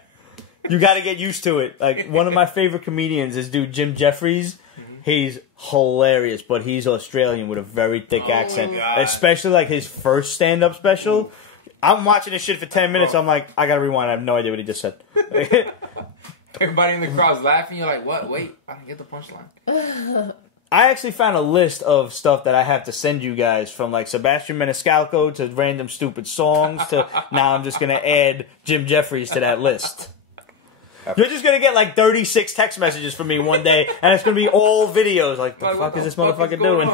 You got to get used to it. Like, one of my favorite comedians is dude Jim Jeffries. He's hilarious, but he's Australian with a very thick accent. Especially like his first stand-up special. I'm watching this shit for 10 minutes. I'm like, I gotta rewind. I have no idea what he just said. Everybody in the crowd's laughing. You're like, what? Wait, I didn't get the punchline. I actually found a list of stuff that I have to send you guys, from like Sebastian Maniscalco to random stupid songs to now I'm just gonna add Jim Jeffries to that list. You're just gonna get like 36 text messages from me one day, and it's gonna be all videos. Like, the fuck is this motherfucker doing?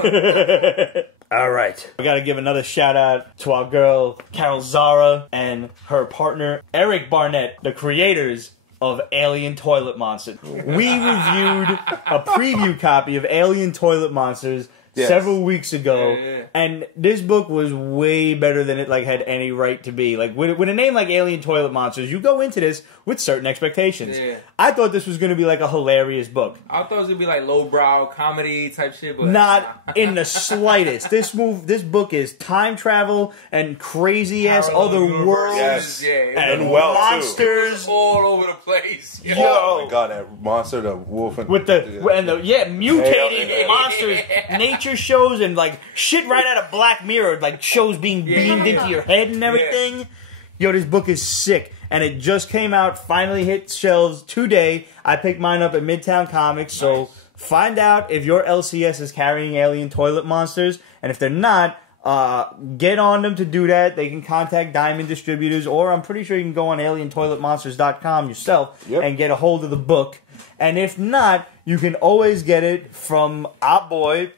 All right. We gotta give another shout out to our girl, Carol Zara, and her partner, Eric Barnett, the creators of Alien Toilet Monster. We reviewed a preview copy of Alien Toilet Monsters several weeks ago, Yeah. and this book was way better than it had any right to be. Like with a name like Alien Toilet Monsters, you go into this with certain expectations. Yeah. I thought this was going to be like a hilarious book. I thought it was gonna be like lowbrow comedy type shit, but Not in the slightest. This book is time travel and crazy ass Parallel other universe. worlds Yes. Yeah, and well, too. monsters. all over the place. Yo. Oh my god, that monster, the wolf, and With the mutating Yeah. monsters, nature shows, and shit right out of Black Mirror, shows being beamed into your head and everything. Yo, this book is sick, and it just came out. Finally hit shelves today. I picked mine up at Midtown Comics. So find out if your LCS is carrying Alien Toilet Monsters, and if they're not, get on them to do that. They can contact Diamond Distributors, or I'm pretty sure you can go on alientoiletmonsters.com yourself and get a hold of the book. And if not, you can always get it from our boy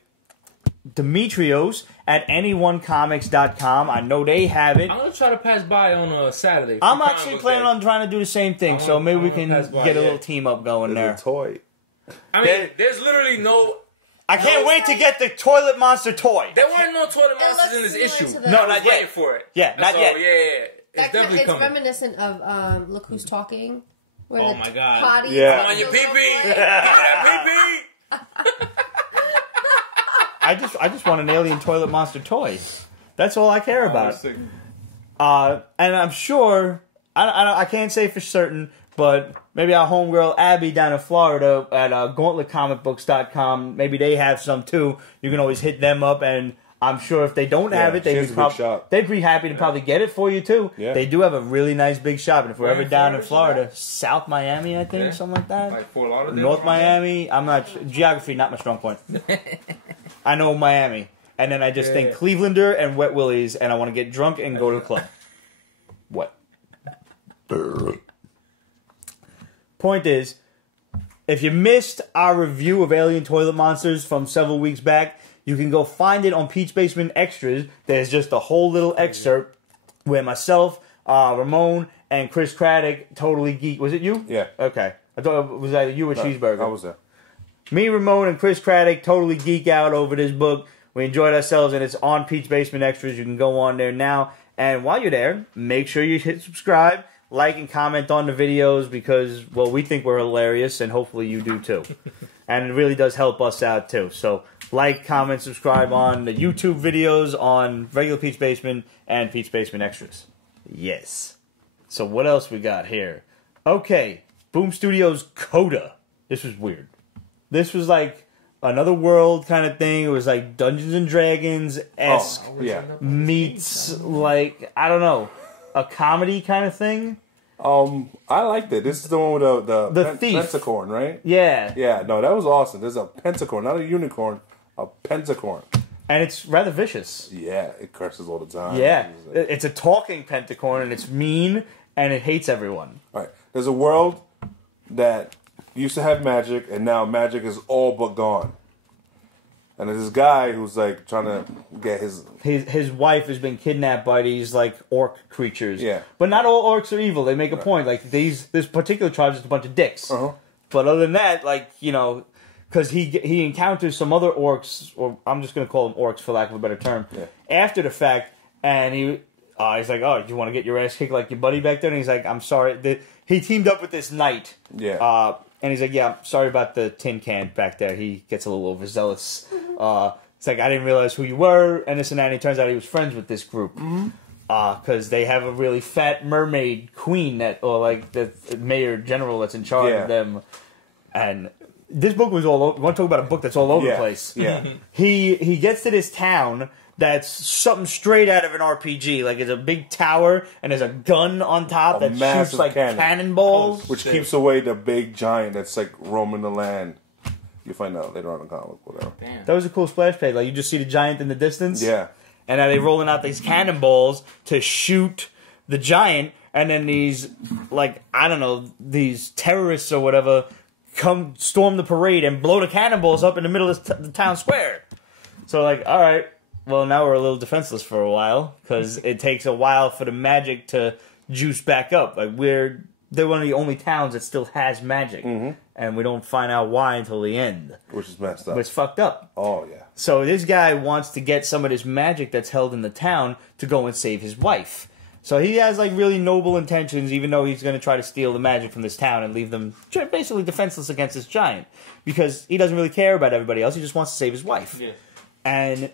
Demetrios at anyonecomics.com. I know they have it. I'm gonna try to pass by on a Saturday. I'm actually planning on trying to do the same thing, so maybe we can pass by, get a yeah. little team up going there. there's a toy. I mean, there's literally no. I can't wait to get the Toilet Monster toy. There weren't no toilet It monsters in looks this similar issue. to the- No, I was not yet. waiting for it. Yeah, That's not yet. all. Yeah. It's definitely It's coming. reminiscent of Look Who's Talking. Where Oh the my God. potty Yeah. Come on, your pee-pee. Give me that pee-pee. I just want an Alien Toilet Monster toy. That's all I care about. Sick. And I'm sure, I can't say for certain, but maybe our homegirl Abby down in Florida at gauntletcomicbooks.com, maybe they have some too. You can always hit them up, and I'm sure if they don't have it, she has a big shop. they'd be happy to probably get it for you too. Yeah. They do have a really nice big shop, and if we're Where ever in down in Florida Florida, South Miami, I think, Yeah. something like that. Like Fort Lauderdale. North Miami, I'm not geography, not my strong point. I know Miami, and then I just think Clevelander and Wet Willies, and I want to get drunk and go to the club. What? Point is, if you missed our review of Alien Toilet Monsters from several weeks back, you can go find it on Peach Basement Extras. There's just a whole little excerpt where myself, Ramon, and Chris Craddock totally geek. Was it you? Yeah. Okay. I thought it was either you or Cheeseburger. I was there. Me, Ramon, and Chris Craddock totally geek out over this book. We enjoyed ourselves, and it's on Peach Basement Extras. You can go on there now. And while you're there, make sure you hit subscribe, like, and comment on the videos because, well, we think we're hilarious, and hopefully you do too. And it really does help us out too. So like, comment, subscribe on the YouTube videos on regular Peach Basement and Peach Basement Extras. Yes. So what else we got here? Okay, Boom Studios Coda. This was weird. This was like another world kind of thing. It was like Dungeons and Dragons-esque Yeah. meets like, I don't know, a comedy kind of thing. I liked it. This is the one with The thief. pentacorn, right? Yeah. Yeah, no, that was awesome. There's a pentacorn, not a unicorn, a pentacorn. And it's rather vicious. Yeah, it curses all the time. Yeah. It's a talking pentacorn, and it's mean, and it hates everyone. All right. There's a world that used to have magic, and now magic is all but gone. And there's this guy who's like trying to get His wife has been kidnapped by these like orc creatures. Yeah. But not all orcs are evil. They make a point. Like this particular tribe is a bunch of dicks. Uh-huh. But other than that, like, you know, because he encounters some other orcs, or I'm just gonna call them orcs for lack of a better term. Yeah. After the fact, and he's like, oh, you want to get your ass kicked like your buddy back there? And he's like, I'm sorry. He teamed up with this knight. Yeah. And he's like, yeah, I'm sorry about the tin can back there. He gets a little overzealous. It's like, I didn't realize who you were, and this and that. And it turns out he was friends with this group. Because they have a really fat mermaid queen or like the mayor general that's in charge of them. And this book was all over. You want to talk about a book that's all over the place? Yeah. He gets to this town that's something straight out of an RPG. Like, it's a big tower, and there's a gun on top A that shoots massive like cannon. cannonballs. Which keeps away the big giant that's like roaming the land. You'll find out later on in the comic, whatever. Damn. That was a cool splash page. Like, you just see the giant in the distance. Yeah. And now they're rolling out these cannonballs to shoot the giant, and then these, like, I don't know, these terrorists or whatever come storm the parade and blow the cannonballs up in the middle of the town square. So, like, all right, well, now we're a little defenseless for a while, because it takes a while for the magic to juice back up. Like, they're one of the only towns that still has magic. And and we don't find out why until the end. Which is messed up. But it's fucked up. Oh, yeah. So this guy wants to get some of this magic that's held in the town to go and save his wife. So he has like really noble intentions, even though he's going to try to steal the magic from this town and leave them basically defenseless against this giant. Because he doesn't really care about everybody else, he just wants to save his wife. Yeah. And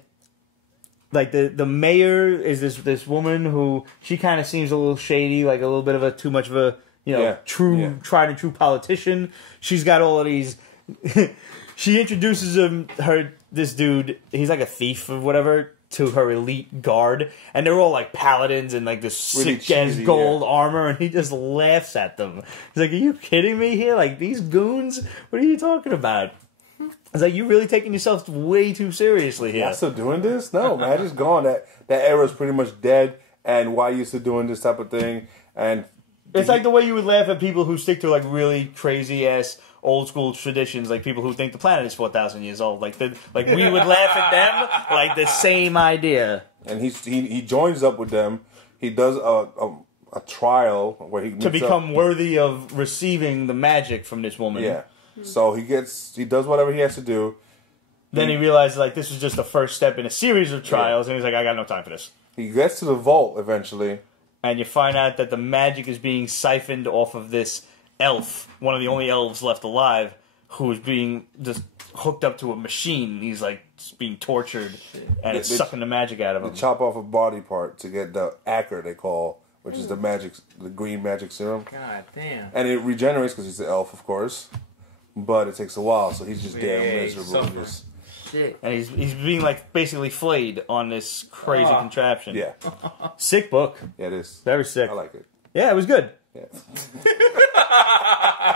like the mayor is this woman who, she kind of seems a little shady, like a little bit of a too much of a, you know, tried and true politician. She's got all of these. She introduces this dude. He's like a thief or whatever, to her elite guard, and they're all like paladins and like this Really sick ass cheesy, gold armor, and he just laughs at them. He's like, "Are you kidding me here? Like these goons? What are you talking about?" It's like, you really taking yourself way too seriously here. Y'all still doing this? No, man, it's gone. That era's pretty much dead. And why used to doing this type of thing? And it's like the way you would laugh at people who stick to like really crazy ass old school traditions, like people who think the planet is 4,000 years old. Like we would laugh at them, like the same idea. And he joins up with them. He does a trial where he to become worthy of receiving the magic from this woman. Yeah. So he does whatever he has to do. Then he realizes like this is just the first step in a series of trials, and he's like, I got no time for this. He gets to the vault eventually. And you find out that the magic is being siphoned off of this elf, one of the only elves left alive, who is being just hooked up to a machine. He's like just being tortured, and it's sucking the magic out of him. They chop off a body part to get the acre they call, which is the green magic serum. God damn. And it regenerates because he's the elf, of course. But it takes a while, so he's just damn miserable. Shit. And he's being like basically flayed on this crazy contraption. Yeah. Sick book. Yeah, it is. Very sick. I like it. Yeah, it was good. Yeah.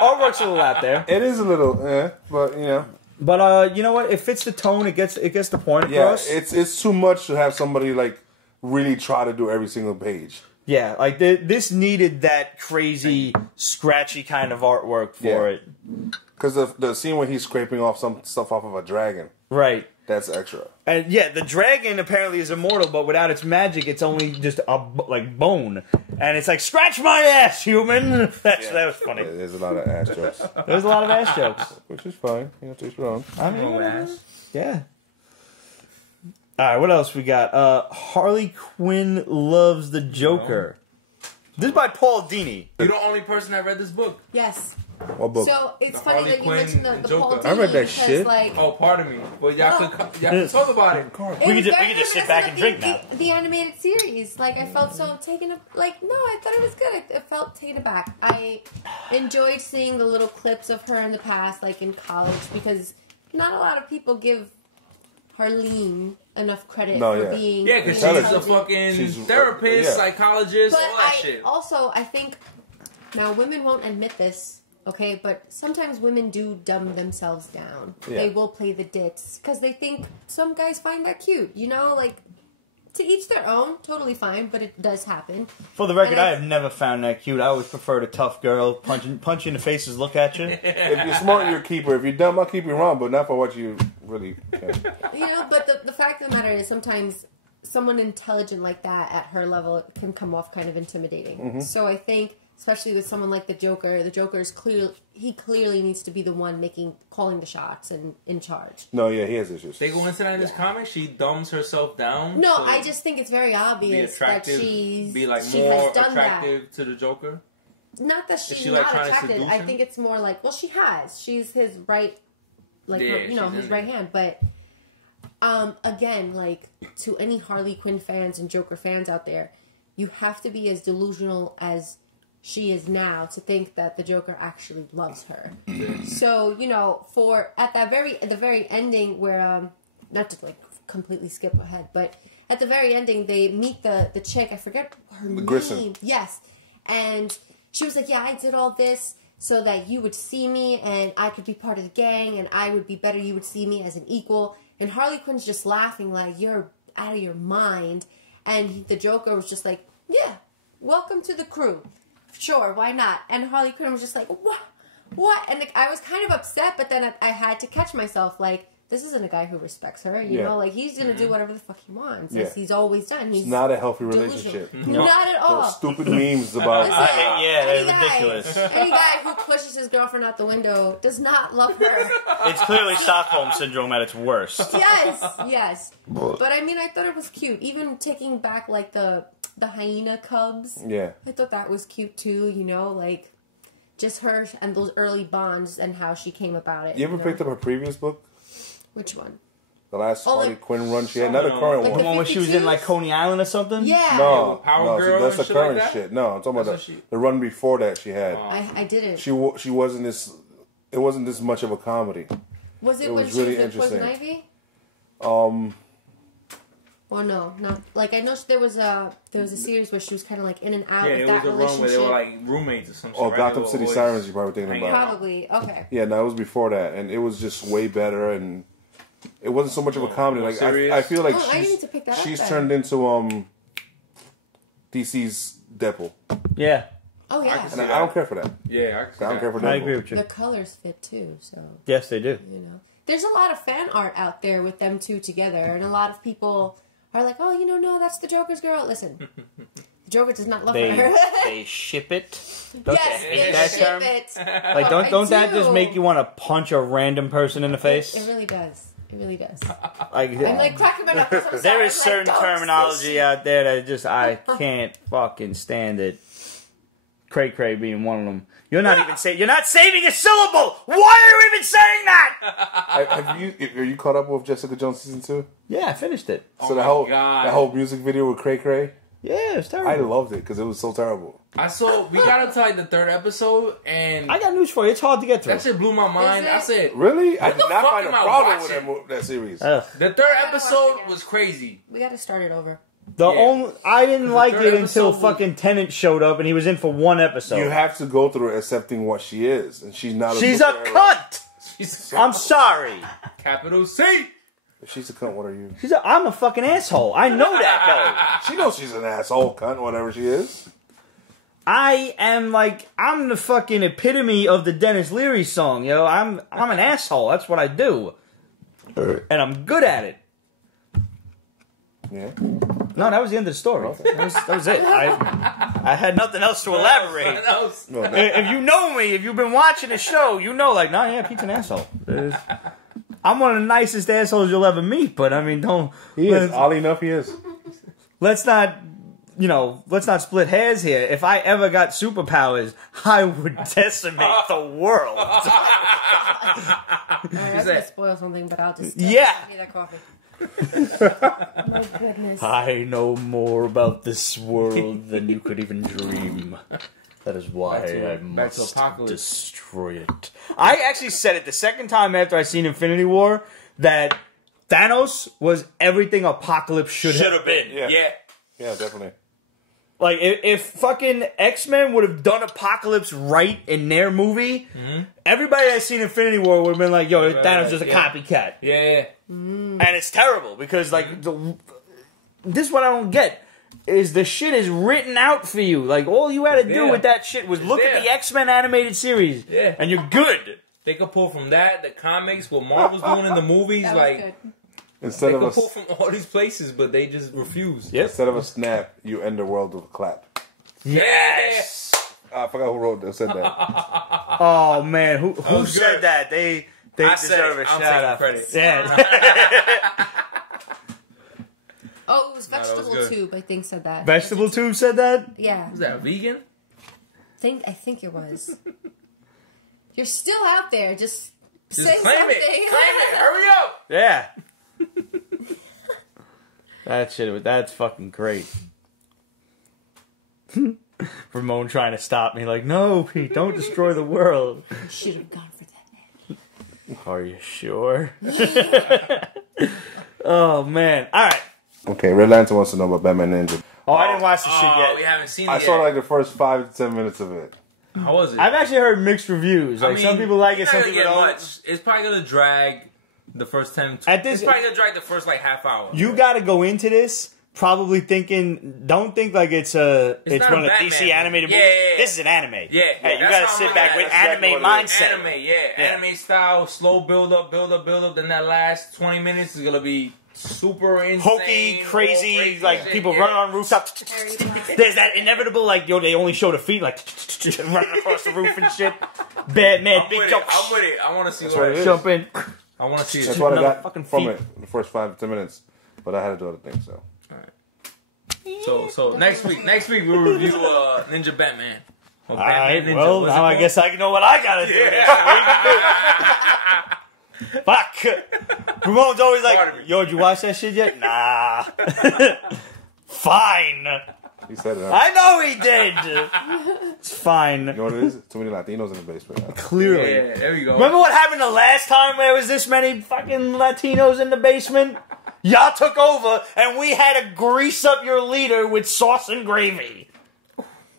Artwork's a little out there. It is a little, but you know. But you know what? It fits the tone. It gets the point across. Yeah, it's too much to have somebody like really try to do every single page. Yeah, like this needed that crazy, scratchy kind of artwork for it. Because the scene where he's scraping off some stuff off of a dragon. Right. That's extra. And yeah, the dragon apparently is immortal, but without its magic, it's only just a bone. And it's like, scratch my ass, human! That was funny. Yeah, there's a lot of ass jokes. There's a lot of ass jokes. Which is fine. You know, to each their own. I mean, yeah. Alright, what else we got? Harley Quinn Loves the Joker. This is by Paul Dini. You're the only person that read this book. Yes. What book? So it's The funny Harley that you Quinn mentioned the and Paul Joker. Dini I read that because, shit. like, Oh, pardon me. But y'all could talk about it. We could just sit back and drink now. The animated series, like I felt so taken up. Like no, I thought it was good. I felt taken aback. I enjoyed seeing the little clips of her in the past, like in college, because not a lot of people give Harleen enough credit for being. Yeah, because she's a fucking therapist, psychologist, all that shit. Also, I think now women won't admit this. Okay, but sometimes women do dumb themselves down. Yeah. They will play the ditz because they think some guys find that cute. You know, like, to each their own, totally fine, but it does happen. For the record, I have never found that cute. I always preferred a tough girl, punch you in the faces, look at you. If you're smart, you're a keeper. If you're dumb, I'll keep you wrong, but not for what you really can. You know, but the fact of the matter is sometimes someone intelligent like that at her level can come off kind of intimidating. Mm-hmm. So I think, especially with someone like the Joker is clearly needs to be the one calling the shots and in charge. No, yeah, he has issues. They go into that in this comic. She dumbs herself down. No, I just think it's very obvious that be like she more has done attractive that. to the Joker. Not that she's she, like, not trying to attracted. seduce I him? think it's more like, well, she has. She's his right, like his right hand. But again, like to any Harley Quinn fans and Joker fans out there, you have to be as delusional as she is now to think that the Joker actually loves her. So, you know, at the very ending where not to like completely skip ahead, but at the very ending they meet the chick, I forget her name. Grissom. Yes. And she was like, yeah, I did all this so that you would see me and I could be part of the gang and I would be better, you would see me as an equal. And Harley Quinn's just laughing like, you're out of your mind. And the Joker was just like, yeah, welcome to the crew. Sure, why not? And Harley Quinn was just like, what? And like, I was kind of upset, but then I had to catch myself. Like, this isn't a guy who respects her. You Yeah. know, like he's gonna do whatever the fuck he wants, Yeah. as he's always done. He's It's not a healthy delusional. relationship. Not at all. Those stupid memes about. Listen, yeah, they're any guy- ridiculous. Any guy who pushes his girlfriend out the window does not love her. It's clearly Stockholm syndrome at its worst. Yes. But I mean, I thought it was cute. Even taking back like the hyena cubs. Yeah. I thought that was cute too. You know, like just her and those early bonds and how she came about it. You ever know? picked up her previous book? Which one? The last Oh, Harley like- Quinn run she had? Not the current Like one. The one where she was in like Coney Island or something? Yeah. No, Power no, Girl that's the and shit like current that? shit. No, I'm talking about That's what the run before that she had. I didn't. She wasn't this. It wasn't this much of a comedy. Was it it when was she really was with Poison interesting. Ivy? Well, no, not like I know there was a series where she was kind of like in and out Yeah, of it that was a run relationship. where they were like roommates or something. Oh, Gotham City Sirens. You're probably thinking hang about. Probably okay. Yeah, no, it was before that, and it was just way better, and it wasn't so much of a comedy. more Like serious? I feel like Oh, I need to pick that up she's then. turned into DC's Deadpool, Yeah, Oh yeah, and I don't care for that. Yeah, I don't care for Deadpool. I agree with you. the colors fit too. So Yes, they do. you know, there's a lot of fan art out there with them two together, and a lot of people are like, "Oh, no, that's the Joker's girl." Listen, the Joker does not love her. They ship it. Don't Yes, you they hate that ship term? it. Like, don't that do. just make you want to punch a random person in the face? It really does. It really does. Like, I'm like cracking my knuckles. I'm there sorry. is I'm certain like, "Don't say terminology shit." out there that just I can't fucking stand it. Cray cray being one of them. You're not saving a syllable. Why are you even saying that? Are you caught up with Jessica Jones season 2? Yeah, I finished it. So my God. that whole music video with Cray Cray, Yeah, it's terrible. I loved it because it was so terrible. we got up to like the third episode, and I got news for you. It's hard to get through. that shit blew my mind. it? I said, Really, I did the not fuck find a am I problem with watching? that series. Ugh. the third gotta watch episode it again. was crazy. We got to start it over. I didn't like third it until episode was- fucking Tennant showed up and he was in for one episode. You have to go through accepting what she is, and she's not. She's a superhero. cunt. She's I'm sorry. capital C. If she's a cunt, what are you? I'm a fucking asshole. I know that She knows she's an asshole, cunt, whatever she is. though. I'm the fucking epitome of the Dennis Leary song, yo. I'm an asshole. That's what I do, and I'm good at it. Yeah. No, that was the end of the story. That was it. I had nothing else to elaborate. No, If you know me, if you've been watching the show, you know, like, nah, yeah, Pete's an asshole. I'm one of the nicest assholes you'll ever meet, but I mean, he is. Oddly enough, he is. let's not split hairs here. If I ever got superpowers, I would decimate the world. All right, that's gonna spoil something, but I'll just Yeah. give me that coffee. My goodness. I know more about this world than you could even dream. That is why I Back to must Apocalypse. destroy it. I actually said it the second time after I seen Infinity War that Thanos was everything Apocalypse should have been. Yeah. Yeah. Yeah, definitely. Like, if fucking X-Men would have done Apocalypse right in their movie, everybody that's seen Infinity War would have been like, yo, Thanos is a copycat. Yeah. And it's terrible, because, like, this is what I don't get, is the shit is written out for you. Like, all you had to do there. with that shit was look at there. the X-Men animated series, Yeah. and you're good. They could pull from that, the comics, what Marvel's doing in the movies. That was Like, good. Instead they of could a pull from all these places, but they just refuse. Yep. instead of a snap, you end the world with a clap. Yes! I forgot who said that. Oh, man, who was said good. that? They I said deserve it. a I'm shout taking out. credit. Yeah. Oh, it was that was Vegetable good. Tube, I think, said that. Vegetable Tube said that? Yeah. Is that vegan? I think it was. You're still out there. Just say claim something. it. Claim it. Hurry up. Yeah. That's fucking great. Ramon trying to stop me, like, no, Pete, don't destroy the world. Should have gone for that. Are you sure? Oh, man. All right. Okay, Red Lantern wants to know about Batman Ninja. Oh, I didn't watch the shit Oh, we yet. haven't seen it I yet. saw like the first 5 to 10 minutes of it. How was it? I've actually heard mixed reviews. Like, some people like it, it's some not gonna people get don't. much. It's probably gonna drag the first 10. At this- it's probably gonna drag the first like half hour. You got to go into this probably thinking, don't think like it's one of the DC animated movies. Yeah. This is an anime. Yeah, Hey, you gotta sit back with anime mindset. Anime style, slow build up. Then that last 20 minutes is gonna be super insane, hokey, crazy, like shit, people running on rooftops. There's that inevitable, like, they only show the feet, like, running across the roof and shit. Batman, big jump. I'm with it. I want to see what it is. Jump in. I want to see That's it. what I got fucking from feet. it in the first 5 to 10 minutes. But I had to do other things, so. So next week we'll review Ninja Batman. All right, well, now I guess I know what I gotta do next week. Fuck. Ramon's always like, yo, did you watch that shit yet? Nah. Fine. He said it. Huh? I know he did. It's fine. You know what it is? Too many Latinos in the basement now. Clearly. Yeah, there you go. Remember what happened the last time there was this many fucking Latinos in the basement? Y'all took over, and we had to grease up your leader with sauce and gravy.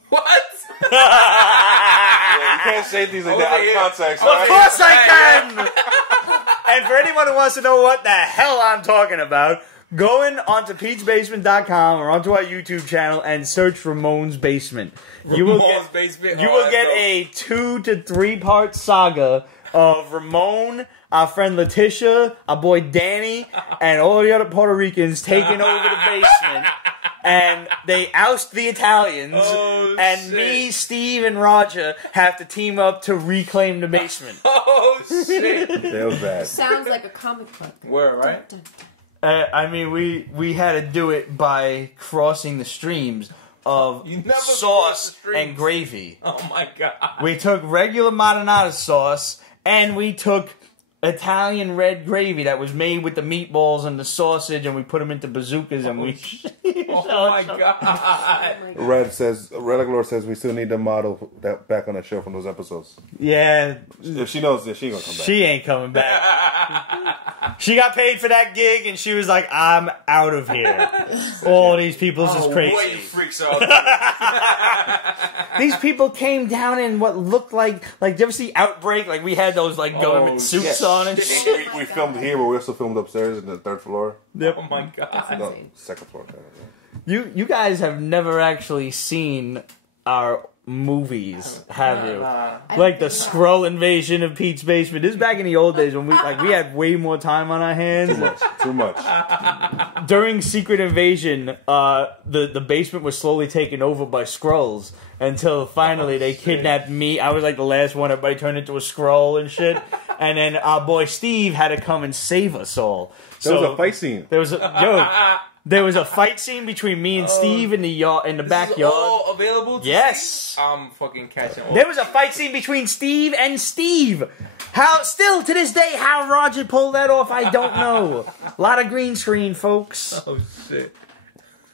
What? Yeah, you can't say things like that out of context. Of course I can! And for anyone who wants to know what the hell I'm talking about, go in onto PeachBasement.com or onto our YouTube channel and search Ramon's Basement. You will get a 2 to 3 part saga of Ramon, our friend Letitia, our boy Danny, and all the other Puerto Ricans taking over the basement. And they oust the Italians, and me, Steve, and Roger have to team up to reclaim the basement. Oh shit! That was bad. Sounds like a comic book. Where, right? I mean, we had to do it by crossing the streams of sauce and gravy. Oh my god! We took regular marinara sauce, and we took Italian red gravy that was made with the meatballs and the sausage, and we put them into bazookas, and we... Oh my god! Red Glore says we still need the model that back on that show from those episodes. Yeah. If she knows this, she ain't gonna come back. She ain't coming back. She got paid for that gig, and she was like, I'm out of here. All these people's just crazy. Boy, you freaks out. These people came down in what looked like did you ever see Outbreak? Like, we had those, like, government suits on and shit. We filmed here, but we also filmed upstairs in the 3rd floor. Yep. Oh my god! No, 2nd floor. You guys have never actually seen our movies, have you? Like the Skrull invasion of Pete's Basement. This is back in the old days when we had way more time on our hands. Too much. During Secret Invasion, the basement was slowly taken over by Skrulls until finally they kidnapped me. I was like the last one. Everybody turned into a Skrull and shit. And then our boy Steve had to come and save us all. There was a fight scene. There was a fight scene between me and Steve in the backyard. All available to yes. I'm fucking catching all. There was a fight scene between Steve and Steve. Still to this day, how Roger pulled that off, I don't know. A lot of green screen, folks. Oh shit.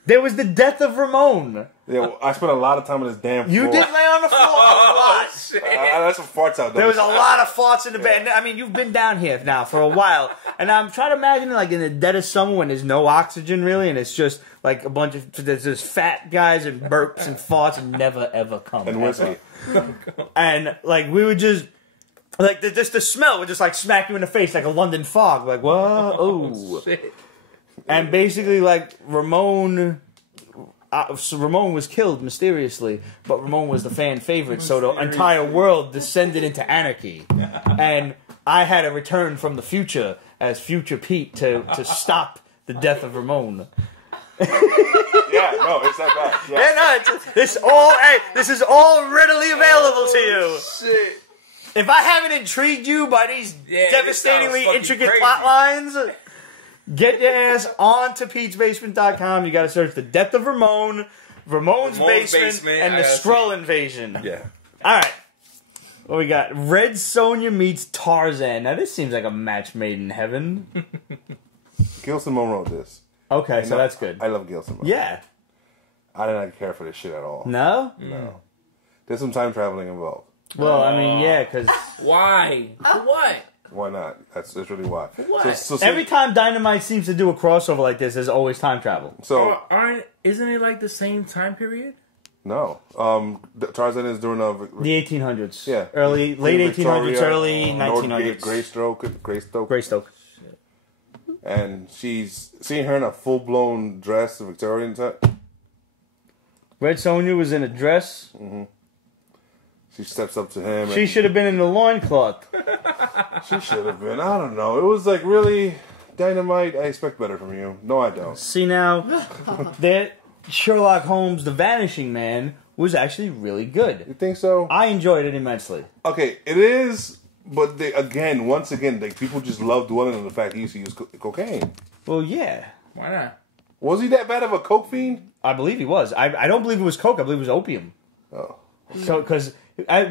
There was the death of Ramon. Yeah, well, I spent a lot of time on this damn floor. You did lay on the floor a lot. Shit. I had some farts out there. There was a lot of farts in the bed. I mean, you've been down here now for a while. And I'm trying to imagine, like, in the dead of summer when there's no oxygen, really, and it's just, like, a bunch of... There's just fat guys and burps and farts and never, ever come. And whiskey. And, like, we would just... Like, just the smell would just, like, smack you in the face like a London fog. Like, whoa, oh. Shit. And basically, like, Ramon was killed mysteriously, but Ramon was the fan favorite, so the entire world descended into anarchy. And I had to return from the future as Future Pete to stop the death of Ramon. Yeah, no, it's that bad. Yeah. This is all readily available to you. Shit. If I haven't intrigued you by these devastatingly intricate crazy. plot lines, get your ass onto PeachBasement.com. You gotta search the death of Ramon, Ramon's basement, and the Skrull invasion. Yeah. Alright. What we got? Red Sonja meets Tarzan. Now this seems like a match made in heaven. Gil Simone wrote this. Okay, so that's good. I love Gil Simone. Yeah. I did not care for this shit at all. No? No. There's some time traveling involved. Well, I mean, yeah, because... Why? For what? Why not? That's really why. What? So every time Dynamite seems to do a crossover like this, there's always time travel. So isn't it like the same time period? no, Tarzan is during The 1800s. Yeah. Late 1800s, early 1900s. Greystoke. Greystoke. and she's seeing her in a full blown dress, Victorian type. Red Sonja was in a dress. She steps up to him. She should have been in the loincloth. She should have been. I don't know. It was like, really, Dynamite, I expect better from you. No, I don't. See now, that Sherlock Holmes, The Vanishing Man, was actually really good. You think so? I enjoyed it immensely. Okay, it is, but once again, like, people just love dwelling on the fact he used to use cocaine. Well, yeah. Why not? Was he that bad of a coke fiend? I believe he was. I don't believe it was coke. I believe it was opium. Oh. So, because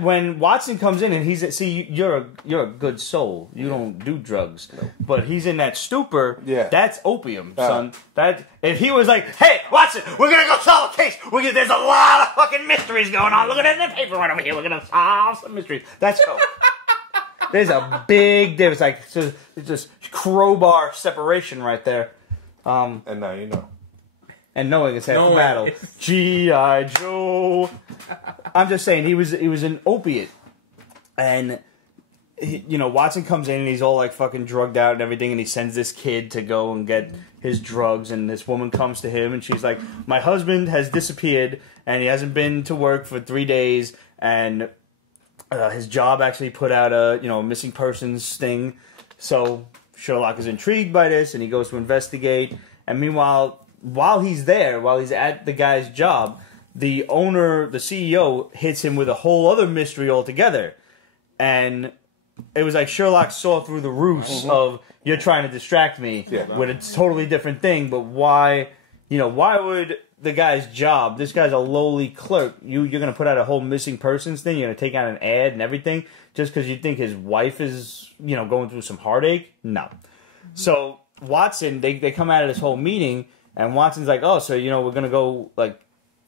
when Watson comes in and you're a good soul. You don't do drugs. No. But he's in that stupor. Yeah. That's opium, son. That if he was like, hey, Watson, we're gonna go solve a case. There's a lot of fucking mysteries going on. Look at it in the paper right over here. We're gonna solve some mysteries. That's coke. There's a big difference. Like it's just crowbar separation right there. And now you know. And knowing it's half the battle. G.I. Joe. I'm just saying, he was an opiate. And, Watson comes in and he's all like fucking drugged out and everything. And he sends this kid to go and get his drugs. And this woman comes to him and she's like, my husband has disappeared and he hasn't been to work for 3 days. And his job actually put out a, missing persons thing. So Sherlock is intrigued by this and he goes to investigate. And meanwhile, while he's there, while he's at the guy's job, the owner, the CEO, hits him with a whole other mystery altogether. And it was like Sherlock saw through the ruse of, you're trying to distract me with a totally different thing. But why would the guy's job, this guy's a lowly clerk, you're going to put out a whole missing persons thing, you're going to take out an ad and everything, just because you think his wife is, going through some heartache? No. So Watson, they come out of this whole meeting, and Watson's like, oh, so, we're going to go, like,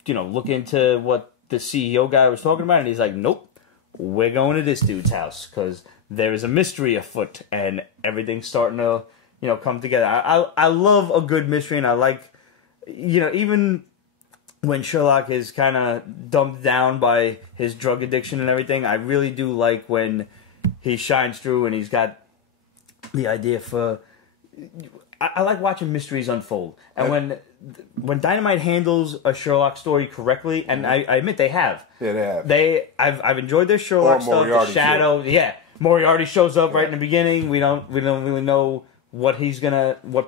look into what the CEO guy was talking about. And he's like, nope, we're going to this dude's house because there is a mystery afoot and everything's starting to, come together. I love a good mystery, and I like, even when Sherlock is kind of dumbed down by his drug addiction and everything, I really do like when he shines through and he's got the idea for... I like watching mysteries unfold, and when Dynamite handles a Sherlock story correctly, and I admit they have. Yeah, they have. I've enjoyed their Sherlock stuff. The Shadow, Moriarty shows up right in the beginning. We don't really know what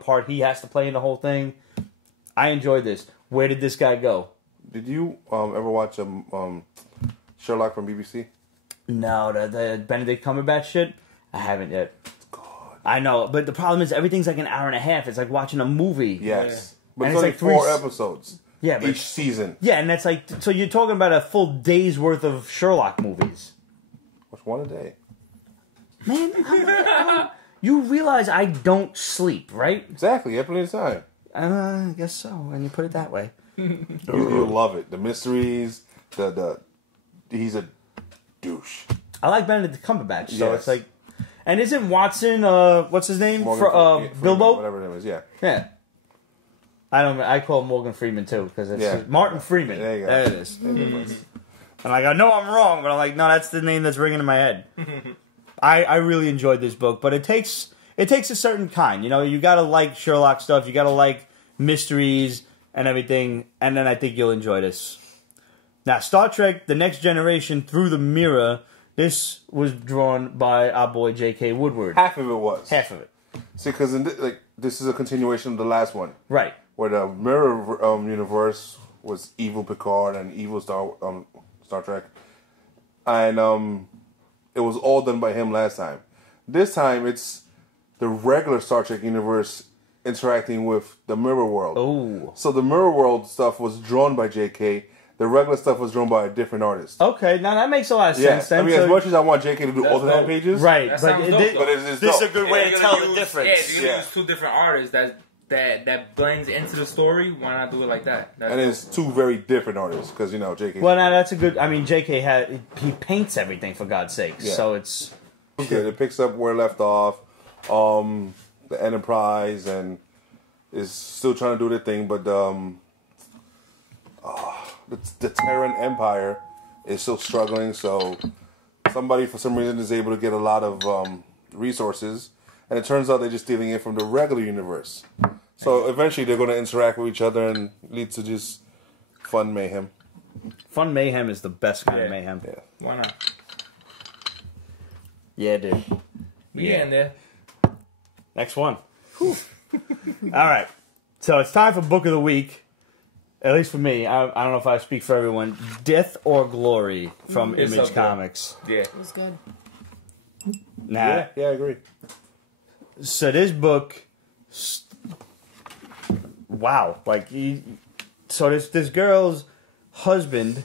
part he has to play in the whole thing. I enjoyed this. Where did this guy go? Did you ever watch Sherlock from BBC? No, the Benedict Cumberbatch shit. I haven't yet. I know, but the problem is everything's like an hour and a half. It's like watching a movie. Yes. But and it's only like 4 episodes. Yeah, but each season. Yeah, and that's like, so you're talking about a full day's worth of Sherlock movies. Watch one a day. Man, you realize I don't sleep, right? Exactly, you have plenty of time. I guess so, when you put it that way. You love it. The mysteries, he's a douche. I like Benedict Cumberbatch, so Yes. it's like... And isn't Watson, what's his name? Bilbo? Whatever his name is, yeah. Yeah. I call him Morgan Freeman too, because it's Martin Freeman. There you go. There it is. And I know I'm wrong, but I'm like, no, that's the name that's ringing in my head. I really enjoyed this book, but it takes a certain kind. You gotta like Sherlock stuff, you gotta like mysteries and everything, and then I think you'll enjoy this. Now, Star Trek: The Next Generation Through the Mirror. This was drawn by our boy J.K. Woodward. Half of it was. Half of it. See, because this is a continuation of the last one. Right. Where the Mirror universe was evil Picard and evil Star Trek. And it was all done by him last time. This time, it's the regular Star Trek universe interacting with the Mirror World. Oh. So the Mirror World stuff was drawn by J.K., the regular stuff was drawn by a different artist. Okay, now that makes a lot of sense. Yeah, I mean, as much as I want J.K. to do alternate pages, right? But it's this is dope. a good way to tell the difference. Yeah, if you're gonna use 2 different artists that blends into the story, why not do it like that? And it's 2 very different artists because J.K. Well, now that's a good. I mean, J.K. he paints everything for God's sake, so it's good. It picks up where it left off. The Enterprise and is still trying to do their thing, but the Terran Empire is still struggling, so somebody for some reason is able to get a lot of resources, and it turns out they're just stealing it from the regular universe. So eventually they're going to interact with each other and lead to just fun mayhem. Fun mayhem is the best kind of mayhem. Yeah. Why not? Yeah, dude. We getting there. Next one. All right. So it's time for Book of the Week. At least for me. I don't know if I speak for everyone. Death or Glory from It's Image up there. Comics. Yeah. It was good. Now, Yeah, I agree. so this book, wow, like, so this girl's husband,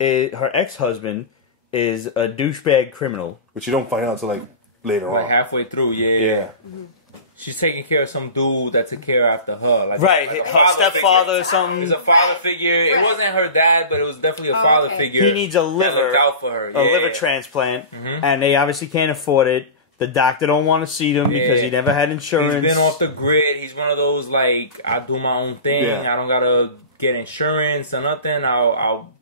her ex-husband, is a douchebag criminal. Which you don't find out until like later Like on. halfway through, Yeah. She's taking care of some dude that took care after her. Like, Right, like a her father stepfather figure. or something. It's a father figure. It Right. wasn't her dad, but it was definitely a Oh, father okay. figure. He needs a that liver, looked out for her. a liver transplant, and they obviously can't afford it. The doctor don't want to see them because he never had insurance. He's been off the grid. He's one of those, like, I do my own thing. Yeah. I don't gotta get insurance or nothing. I'll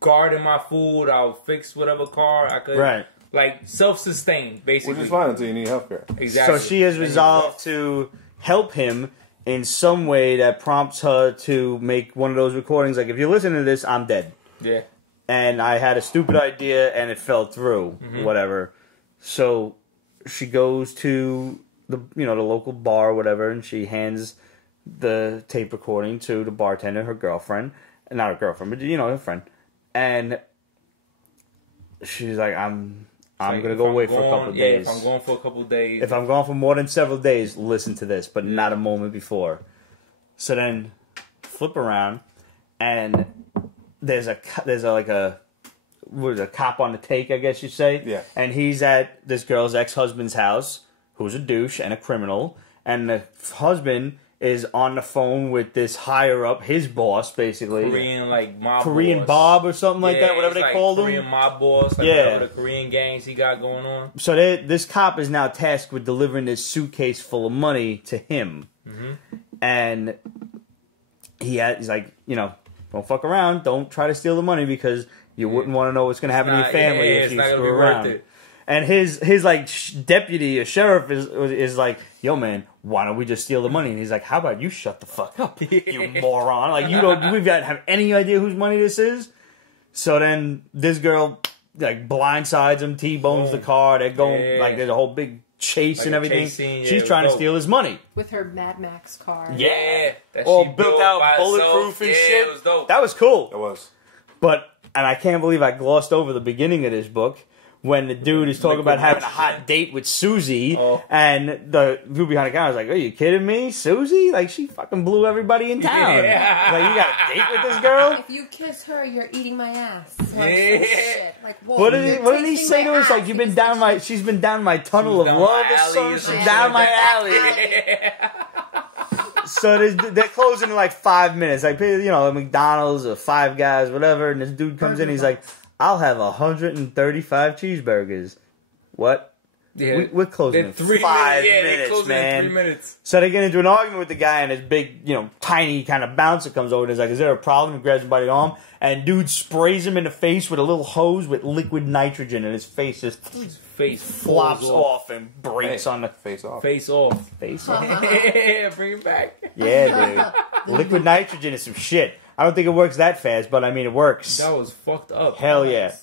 garden my food. I'll fix whatever car I could. Right. Like, self-sustained, basically. Which is fine until you need healthcare. Exactly. So she has resolved to help him in some way that prompts her to make one of those recordings. Like, if you listen to this, I'm dead. Yeah. And I had a stupid idea and it fell through. Whatever. So she goes to the local bar or whatever, and she hands the tape recording to the bartender, her girlfriend. Not her girlfriend, but her friend. And she's like, I'm Like, gonna if go I'm away for a going- couple of days. If I'm going for a couple of days. If I'm gone for more than several days, listen to this, but not a moment before. So then, flip around, and there's a cop on the take, I guess you say. Yeah. And he's at this girl's ex-husband's house, who's a douche and a criminal, and the husband is on the phone with this higher up, his boss, basically. Korean, like, mob Korean boss. Bob or something like that, whatever he's they like called him. Korean mob boss. Like, Yeah. whatever the Korean gangs he got going on. So this cop is now tasked with delivering this suitcase full of money to him. And he's like, don't fuck around. Don't try to steal the money because you wouldn't want to know what's going to happen to your family if it's you not gonna screw be around. worth it. And his like deputy or sheriff is like, yo man, why don't we just steal the money? And he's like, how about you shut the fuck up, you moron? Like we've got to have any idea whose money this is. So then this girl like blindsides him, T-bones the car. They're going like there's a whole big chase Like and a everything. chase scene, She's it trying to was dope. steal his money. With her Mad Max car. Yeah. That All she built out, by bulletproof herself. and Yeah, shit. it was dope. That was cool. That was. And I can't believe I glossed over the beginning of this book when the dude is talking about having a hot date with Susie, and the dude behind the counter is like, "Are you kidding me, Susie? Like she fucking blew everybody in town. Yeah. Like you got a date with this girl." If you kiss her, you're eating my ass. Yeah. Shit. Like, whoa, What did you're he tasting say my to us? ass. Like you've been down my, she's been down my tunnel of down love my or alley something. or She's something down my like alley. So they're closing in like 5 minutes. Like McDonald's or Five Guys, whatever. And this dude comes in. He's like, "I'll have 135 cheeseburgers." What? Yeah. We're closing in 5 they minutes, closing man. in 3 minutes. So they get into an argument with the guy, and this big, tiny kind of bouncer comes over and is like, "Is there a problem?" He grabs him by the arm, and dude sprays him in the face with a little hose with liquid nitrogen, and his face just His face flops falls off and breaks Hey, on the face off. Face off. face. Off. Yeah, bring it back. Yeah, dude. Liquid nitrogen is some shit. I don't think it works that fast, but I mean, it works. That was fucked up. Hell yeah.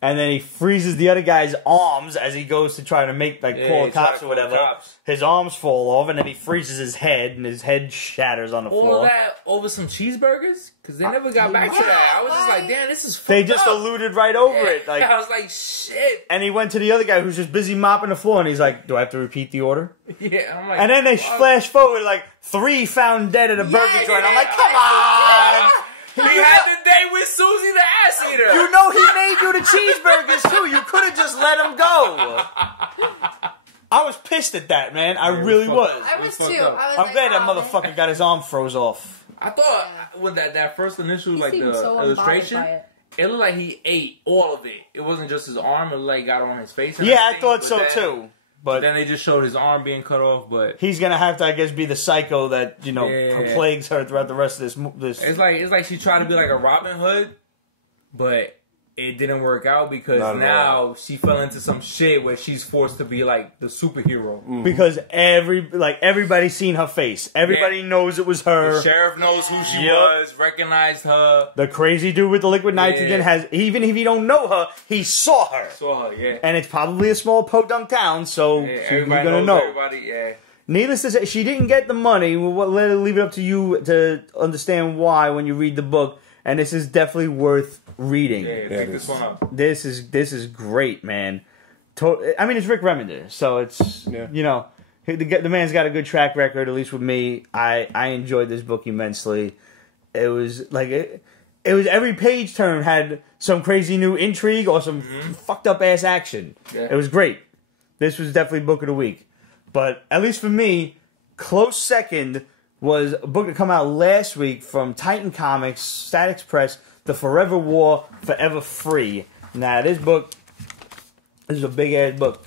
And then he freezes the other guy's arms as he goes to try to call try the to cops call or whatever. the cops. His arms fall off, and then he freezes his head, and his head shatters on the All floor. that over some cheeseburgers? Because they never got back to that. I was just like, damn, this is fucked They just up. alluded right over it. Like, I was like, shit. and he went to the other guy who's just busy mopping the floor, and he's like, "Do I have to repeat the order?" Yeah, I'm like, And then they fuck. flash forward like 3 found dead at a burger Yes, joint. I'm yes, like, "Come on!" He had the day with Susie the ass eater. You know he made you the cheeseburgers too. You could have just let him go. I was pissed at that, man. I really fucked was. up. I was fucked too. up. I was I'm like, glad that oh, motherfucker got his arm froze off. I thought with that first initial, He like seemed the so unbothered illustration, by it. it looked like he ate all of it. It wasn't just his arm. It like got on his face. And Yeah, I everything, thought but so then- too. But Then they just showed his arm being cut off. But he's gonna have to, I guess, be the psycho that Yeah. plagues her throughout the rest of this. it's like she tried to be like a Robin Hood, but it didn't work out because now she fell into some shit where she's forced to be like the superhero. Mm-hmm. Because everybody's seen her face. Everybody knows it was her. The sheriff knows who she was, recognized her. The crazy dude with the liquid nitrogen has, even if he don't know her, he saw her. Yeah. And it's probably a small podunk town, so she's gonna know. Everybody, yeah. Needless to say, she didn't get the money. We'll leave it up to you to understand why when you read the book. And this is definitely worth reading. Yeah, pick this one up. This is great, man. I mean, it's Rick Remender, so it's you know, the man's got a good track record. At least with me, I enjoyed this book immensely. It was like it was every page turn had some crazy new intrigue or some fucked up ass action. Yeah. It was great. This was definitely book of the week. But at least for me, close second was a book that come out last week from Titan Comics, Static Press, The Forever War, Forever Free. Now, this is a big-ass book.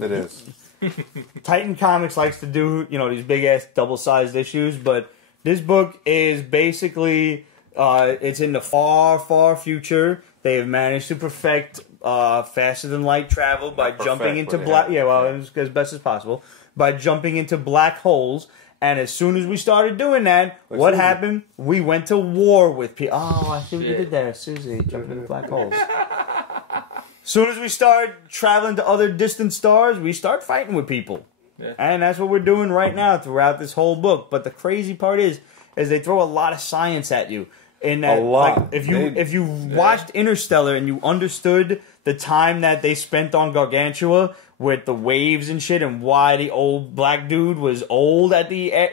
It is. Titan Comics likes to do, you know, these big-ass double-sized issues, but this book is basically, it's in the far, far future. They have managed to perfect faster-than-light travel by jumping into black... Yeah, well, as best as possible. By jumping into black holes. And as soon as we started doing that, what happened? We went to war with people. Oh, I see what you did there, Susie. Jumping into black holes. As soon as we start traveling to other distant stars, we start fighting with people. Yeah. And that's what we're doing right now throughout this whole book. But the crazy part is they throw a lot of science at you. In that, a lot. Like, if you watched Interstellar and you understood the time that they spent on Gargantua with the waves and shit, and why the old black dude was old at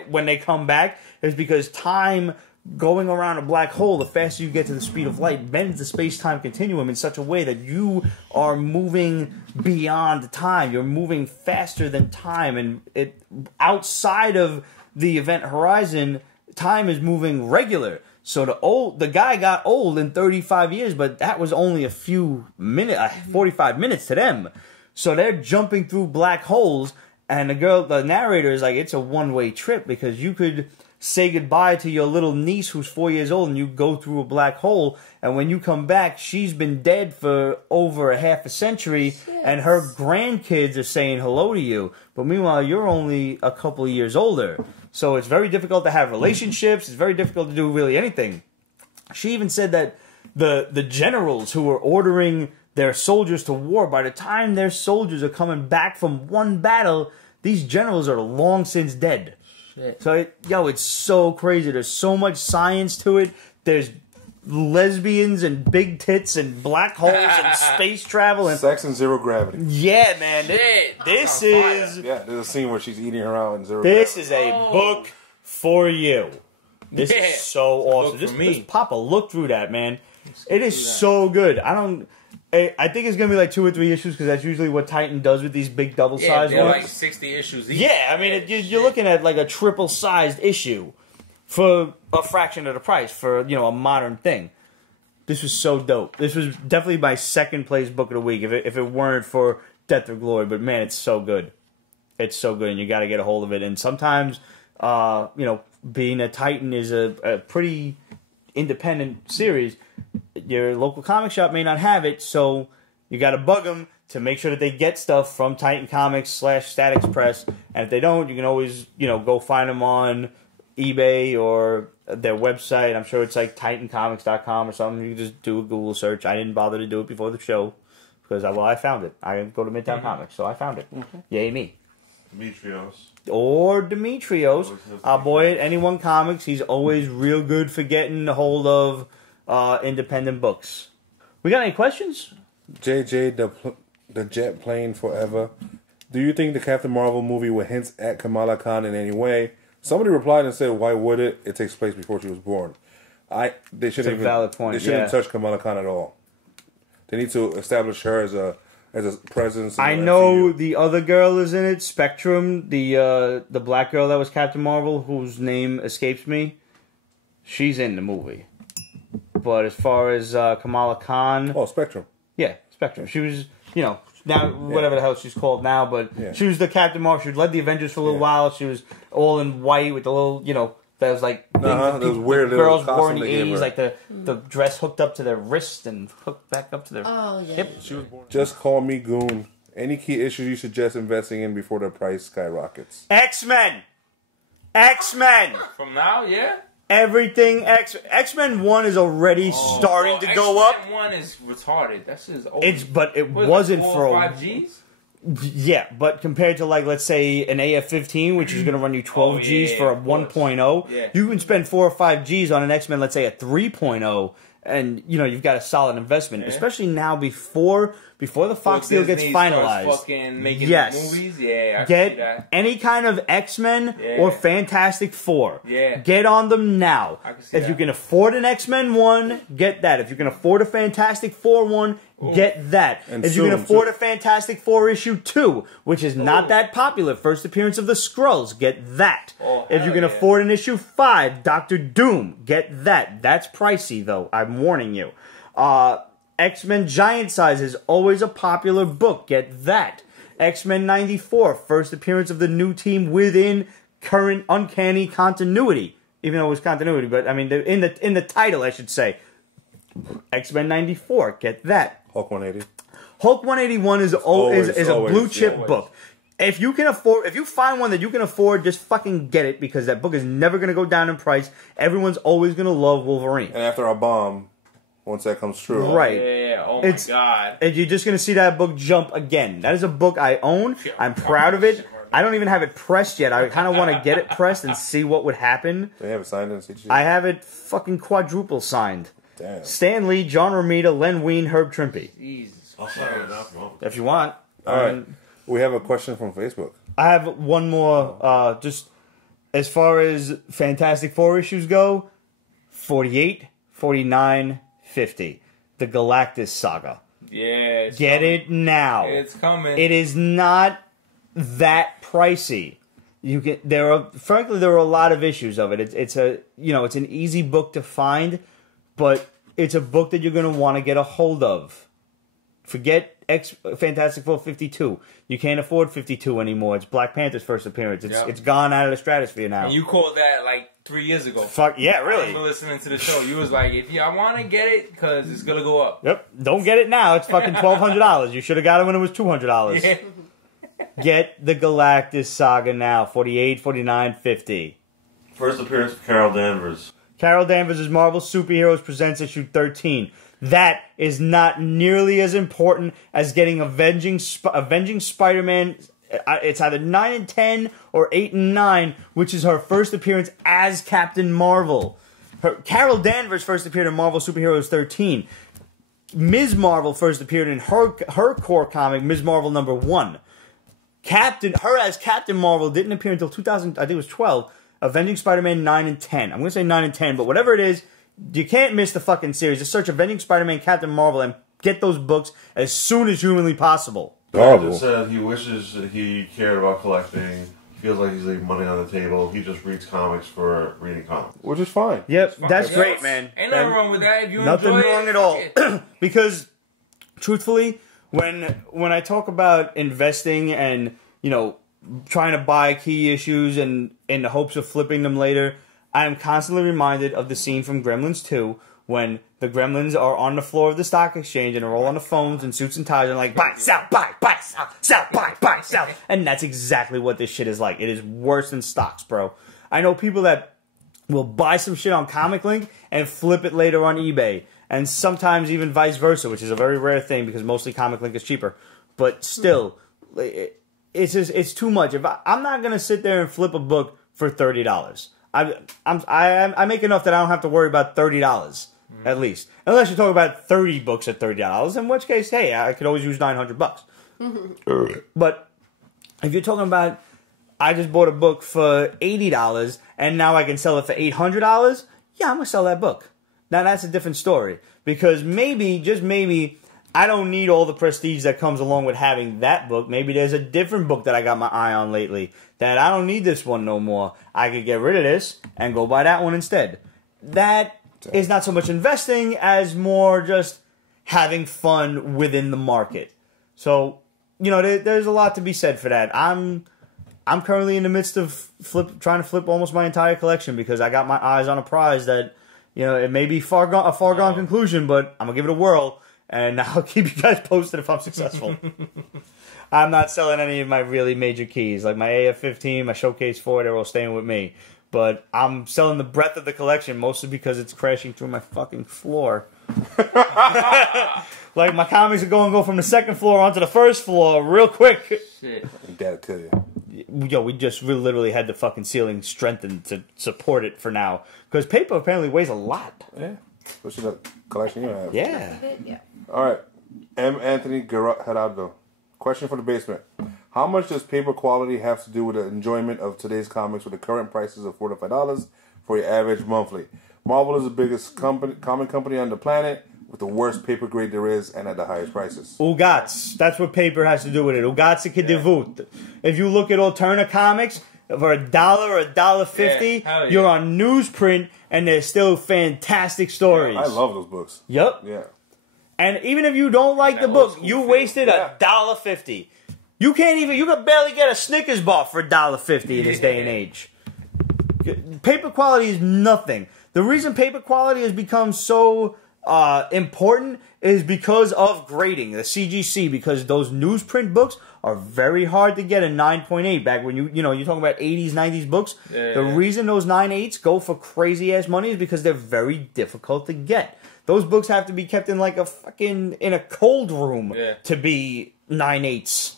when they come back, is because time going around a black hole, the faster you get to the speed of light, bends the space-time continuum in such a way that you are moving beyond time. You're moving faster than time, and it outside of the event horizon, time is moving regular. So the guy got old in 35 years, but that was only a few minutes, 45 minutes to them. So they're jumping through black holes, and the narrator is like, it's a one-way trip because you could say goodbye to your little niece who's 4 years old, and you go through a black hole, and when you come back, she's been dead for over a half a century, and her grandkids are saying hello to you. But meanwhile, you're only a couple of years older. So it's very difficult to have relationships. It's very difficult to do really anything. She even said that the generals who were ordering their soldiers to war, by the time their soldiers are coming back from one battle, these generals are long since dead. Shit. So, it's so crazy. There's so much science to it. There's lesbians and big tits and black holes and space travel and sex and zero gravity. Yeah, man. This is there's a scene where she's eating her out in zero this gravity. Is a book for you. This is so awesome. Just pop a look through that, man. It is so good. I think it's gonna be like 2 or 3 issues because that's usually what Titan does with these big double-sized ones. Like 60 issues each. Yeah, I mean you're looking at like a triple-sized issue for a fraction of the price for a modern thing. This was so dope. This was definitely my second place book of the week if it weren't for Death or Glory. But man, it's so good. It's so good, and you got to get a hold of it. And sometimes, being a Titan is a pretty independent series. Your local comic shop may not have it, so you got to bug them to make sure that they get stuff from Titan Comics /Static Press. And if they don't, you can always go find them on eBay or their website. I'm sure it's like titancomics.com or something. You can just do a Google search. I didn't bother to do it before the show because I found it. I go to Midtown Comics, so I found it. Yay me. Demetrios. Our boy at Anyone Comics. He's always real good for getting a hold of independent books. We got any questions? JJ, the jet plane forever. Do you think the Captain Marvel movie will hint at Kamala Khan in any way? Somebody replied and said, "Why would it? It takes place before she was born." They shouldn't even. Valid point. They shouldn't touch Kamala Khan at all. They need to establish her as a presence. I know the other girl is in it, Spectrum, the black girl that was Captain Marvel, whose name escapes me. She's in the movie. But as far as Kamala Khan, Spectrum. Yeah, Spectrum. She was, now whatever the hell she's called now, but she was the Captain Marvel. She led the Avengers for a little while. She was all in white with the little, That was like those weird little girls wore in costume the they gave 80s, her. like the dress hooked up to their wrist and hooked back up to their hip. She was born. Just call me Goon. Any key issues you suggest investing in before the price skyrockets? X-Men! From now, yeah. Everything X-Men 1 is already starting to go up. X-Men 1 is retarded. That's just old. But it What is wasn't it, 4 for or 5 Gs? Yeah, but compared to like let's say an AF-15, which is going to run you 12 Gs for a 1.0, you can spend 4 or 5 Gs on an X-Men, let's say a 3.0, and you've got a solid investment, especially now before the Fox deal gets finalized. Fucking making movies, I get see that. any kind of X-Men or Fantastic Four. Yeah. Get on them now. I can see if that. you can afford an X-Men 1, get that. If you can afford a Fantastic Four 1, get that. And if you can afford a Fantastic Four issue 2, which is not that popular, first appearance of the Skrulls, get that. If you can afford an issue 5, Doctor Doom, get that. That's pricey though, I'm warning you. X-Men Giant Size is always a popular book. Get that. X-Men 94, first appearance of the new team within current uncanny continuity. Even though it was continuity, but I mean in the title, I should say. X-Men 94, get that. Hulk 180. Hulk 181 is a blue chip book. If you find one that you can afford, just fucking get it because that book is never going to go down in price. Everyone's always going to love Wolverine. And after our bomb, once that comes true. Right. Yeah, oh my God. And you're just going to see that book jump again. That is a book I own. I'm proud of it. I don't even have it pressed yet. I kind of want to get it pressed and see what would happen. They have it signed in CG? I have it fucking quadruple signed. Damn. Stan Lee, John Romita, Len Wein, Herb Trimpe. Jesus. I'll sign it up. If you want. All right. We have a question from Facebook. I have one more. Just as far as Fantastic Four issues go, 48, 49, 50. The Galactus Saga. Yeah. Get it now. It's coming. It is not that pricey. There are a lot of issues of it. It's an easy book to find, but it's a book that you're going to want to get a hold of. Forget Fantastic Four 52. You can't afford 52 anymore. It's Black Panther's first appearance. It's gone out of the stratosphere now. And you called that like 3 years ago. Fuck yeah, I really? remember listening to the show. You was like, I want to get it because it's gonna go up. Yep. Don't get it now. It's fucking $1,200. You should have got it when it was $200. Yeah. Get the Galactus Saga now. 48, 49, 50. First appearance of Carol Danvers. Carol Danvers' Marvel Superheroes Presents issue 13. That is not nearly as important as getting Avenging Spider-Man. It's either 9 and 10 or 8 and 9, which is her first appearance as Captain Marvel. Carol Danvers first appeared in Marvel Superheroes 13. Ms. Marvel first appeared in her core comic, Ms. Marvel number 1. Her as Captain Marvel didn't appear until 2000, I think it was 12. Avenging Spider-Man 9 and 10. I'm going to say 9 and 10, but whatever it is, you can't miss the fucking series. Just search Avenging Spider-Man, Captain Marvel, and get those books as soon as humanly possible. Horrible. Just said he wishes he cared about collecting. He feels like he's leaving money on the table. He just reads comics for reading comics. Which is fine. Yep, that's Yeah, great, man. Ain't nothing wrong with that. If you Nothing enjoy wrong it, at all. fuck it. Because, truthfully, when I talk about investing and, trying to buy key issues and in the hopes of flipping them later, I am constantly reminded of the scene from Gremlins 2 when the Gremlins are on the floor of the stock exchange and are all on the phones in suits and ties and like, buy, sell, sell, buy, sell. And that's exactly what this shit is like. It is worse than stocks, bro. I know people that will buy some shit on Comic Link and flip it later on eBay. And sometimes even vice versa, which is a very rare thing because mostly Comic Link is cheaper. But still, it's too much. I'm not going to sit there and flip a book for $30. I make enough that I don't have to worry about $30 at least, unless you're talking about 30 books at $30. In which case, hey, I could always use $900. But if you're talking about, I just bought a book for $80 and now I can sell it for $800. Yeah, I'm gonna sell that book. Now that's a different story because maybe, just maybe, I don't need all the prestige that comes along with having that book. Maybe there's a different book that I got my eye on lately that I don't need this one no more. I could get rid of this and go buy that one instead. That is not so much investing as more just having fun within the market. So, there's a lot to be said for that. I'm I'm currently in the midst of trying to flip almost my entire collection because I got my eyes on a prize that, you know, it may be a far gone conclusion, but I'm gonna give it a whirl, and I'll keep you guys posted if I'm successful. I'm not selling any of my really major keys, like my AF-15, my Showcase 4. They're all staying with me, but I'm selling the breadth of the collection mostly because it's crashing through my fucking floor. Like my comics are going to go from the second floor onto the first floor real quick. Shit. Dad kill you. Yo, we just literally had the fucking ceiling strengthened to support it for now. Because paper apparently weighs a lot. Yeah. What's the collection you have? Yeah. Yeah. All right. M. Anthony Gerardo. Question for the basement. How much does paper quality have to do with the enjoyment of today's comics with the current prices of $4 to $5 for your average monthly? Marvel is the biggest comic company on the planet with the worst paper grade there is and at the highest prices. Ugats. That's what paper has to do with it. Ugats que devut. If you look at Alterna Comics, for $1 or $1.50, yeah. You're on newsprint and there's still fantastic stories. I love those books. Yep. Yeah. And even if you don't like the book, you wasted $1.50. You can't even, you can barely get a Snickers bar for $1.50 in this day and age. Paper quality is nothing. The reason paper quality has become so important is because of grading, the CGC, because those newsprint books are very hard to get a 9.8 back when you're talking about 80s, 90s books. Yeah. The reason those 9.8s go for crazy ass money is because they're very difficult to get. Those books have to be kept in like in a cold room to be 9.8s.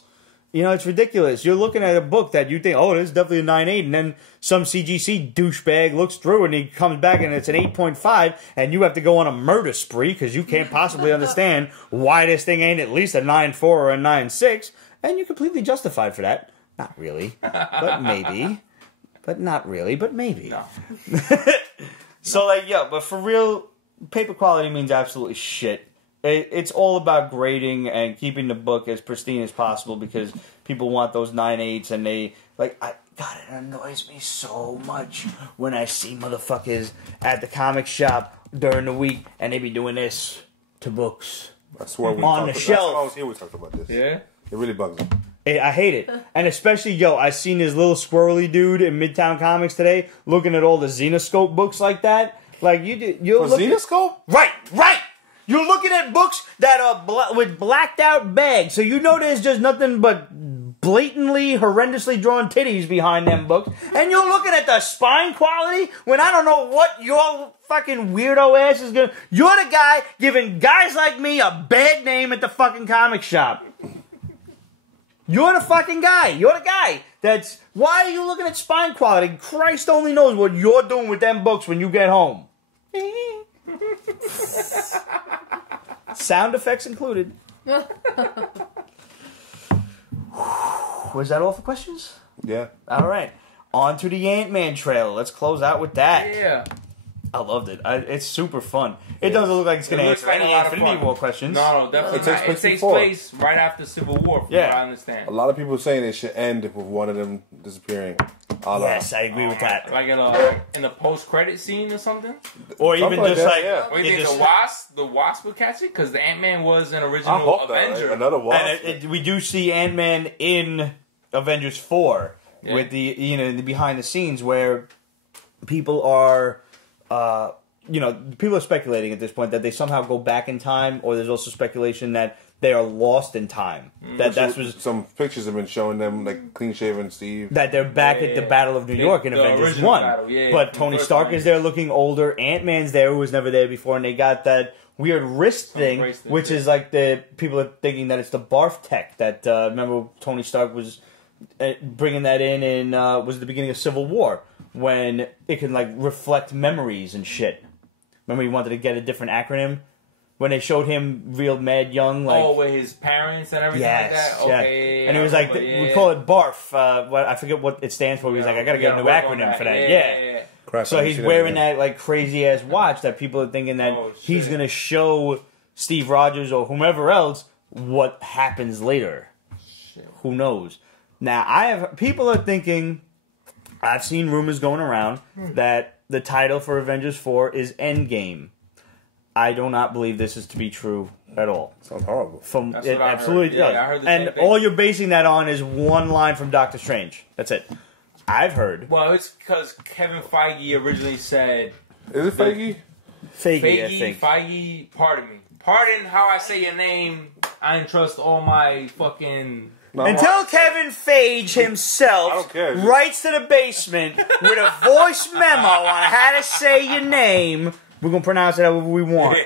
You know, it's ridiculous. You're looking at a book that you think, oh, this is definitely a 9.8, and then some CGC douchebag looks through and he comes back and it's an 8.5, and you have to go on a murder spree because you can't possibly understand why this thing ain't at least a 9.4 or a 9.6, and you're completely justified for that. Not really, but maybe. But not really, but maybe. No. So, like, yeah, but for real, paper quality means absolutely shit. It's all about grading and keeping the book as pristine as possible because people want those 9.8s and they, like, God, it annoys me so much when I see motherfuckers at the comic shop during the week and they be doing this to books. I swear we on the shelf. I was here we talked about this. Yeah? It really bugs me. I hate it. And especially, I seen this little squirrely dude in Midtown Comics today looking at all the Xenoscope books like that. Like, you're For Xenoscope? Right! You're looking at books that are with blacked out bags, so you know there's just nothing but blatantly, horrendously drawn titties behind them books, and you're looking at the spine quality when I don't know what your fucking weirdo ass is gonna... You're the guy giving guys like me a bad name at the fucking comic shop. You're the fucking guy. You're the guy that's... Why are you looking at spine quality? Christ only knows what you're doing with them books when you get home. Sound effects included. Was that all for questions? Yeah. All right. On to the Ant-Man trailer. Let's close out with that. Yeah. I loved it. It's super fun. It doesn't look like it's going to answer any Infinity War questions. No, definitely not. It takes place right after Civil War, from what I understand. A lot of people are saying it should end with one of them disappearing. Yes, I agree with that. Like in a post-credit scene or something? Or even something just like that, Or you think the Wasp would catch it? Because the Ant-Man was an I original hope Avenger. that, another Wasp. And we do see Ant-Man in Avengers 4 with the the behind the scenes where people are people are speculating at this point that they somehow go back in time, or there's also speculation that they are lost in time. That's some pictures have been showing them, like clean shaven Steve. That they're back at the Battle of New York in Avengers 1. Battle, but Tony Stark is there looking older. Ant-Man's there, who was never there before, and they got that weird wrist thing, which is like the people are thinking that it's the barf tech. That remember Tony Stark was bringing that in was the beginning of Civil War when it can like reflect memories and shit. Remember he wanted to get a different acronym? When they showed him real mad young, like with his parents and everything like that. Okay, yeah. And it was like we call it BARF. I forget what it stands for. He was like, I gotta get a new acronym for that. Yeah. Crap, so he's wearing that like crazy ass watch that people are thinking that he's gonna show Steve Rogers or whomever else what happens later. Shit. Who knows? Now people are thinking. I've seen rumors going around that the title for Avengers 4 is Endgame. I do not believe this is to be true at all. Sounds horrible. That's It what I absolutely heard. does. Yeah, I heard the same And thing. all you're basing that on is one line from Doctor Strange. That's it. I've heard. Well, it's because Kevin Feige originally said... Is it Feige? Feige, I think. Feige, pardon me. Pardon how I say your name. I entrust all my fucking... No, Until Kevin Feige himself I don't care. writes to the basement with a voice memo on how to say your name, we're going to pronounce it however we want.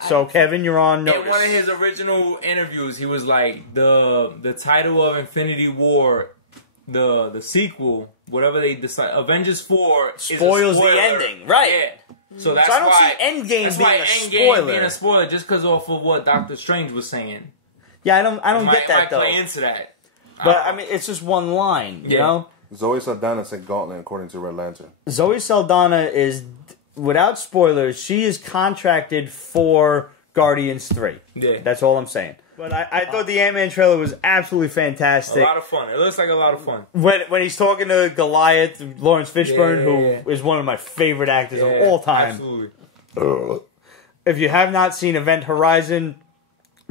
So, Kevin, you're on notice. In one of his original interviews, he was like, the title of Infinity War, the sequel, whatever they decide, Avengers 4 Spoils is a the spoiler. ending, right. Yeah. So that's So I don't why, see Endgame that's being why a Endgame spoiler. being a spoiler, just because off of what Doctor Strange was saying. Yeah, I don't It get that, might though. play into that. But, I mean, it's just one line, you Yeah. know? Zoe Saldana said Gauntlet according to Red Lantern. Zoe Saldana is, without spoilers, she is contracted for Guardians 3. Yeah. That's all I'm saying. But I thought the Ant-Man trailer was absolutely A fantastic. lot of fun. It looks like a lot of fun. When he's talking to Goliath, Lawrence Fishburne, Yeah. who is one of my favorite actors Yeah, of all time. Absolutely. If you have not seen Event Horizon,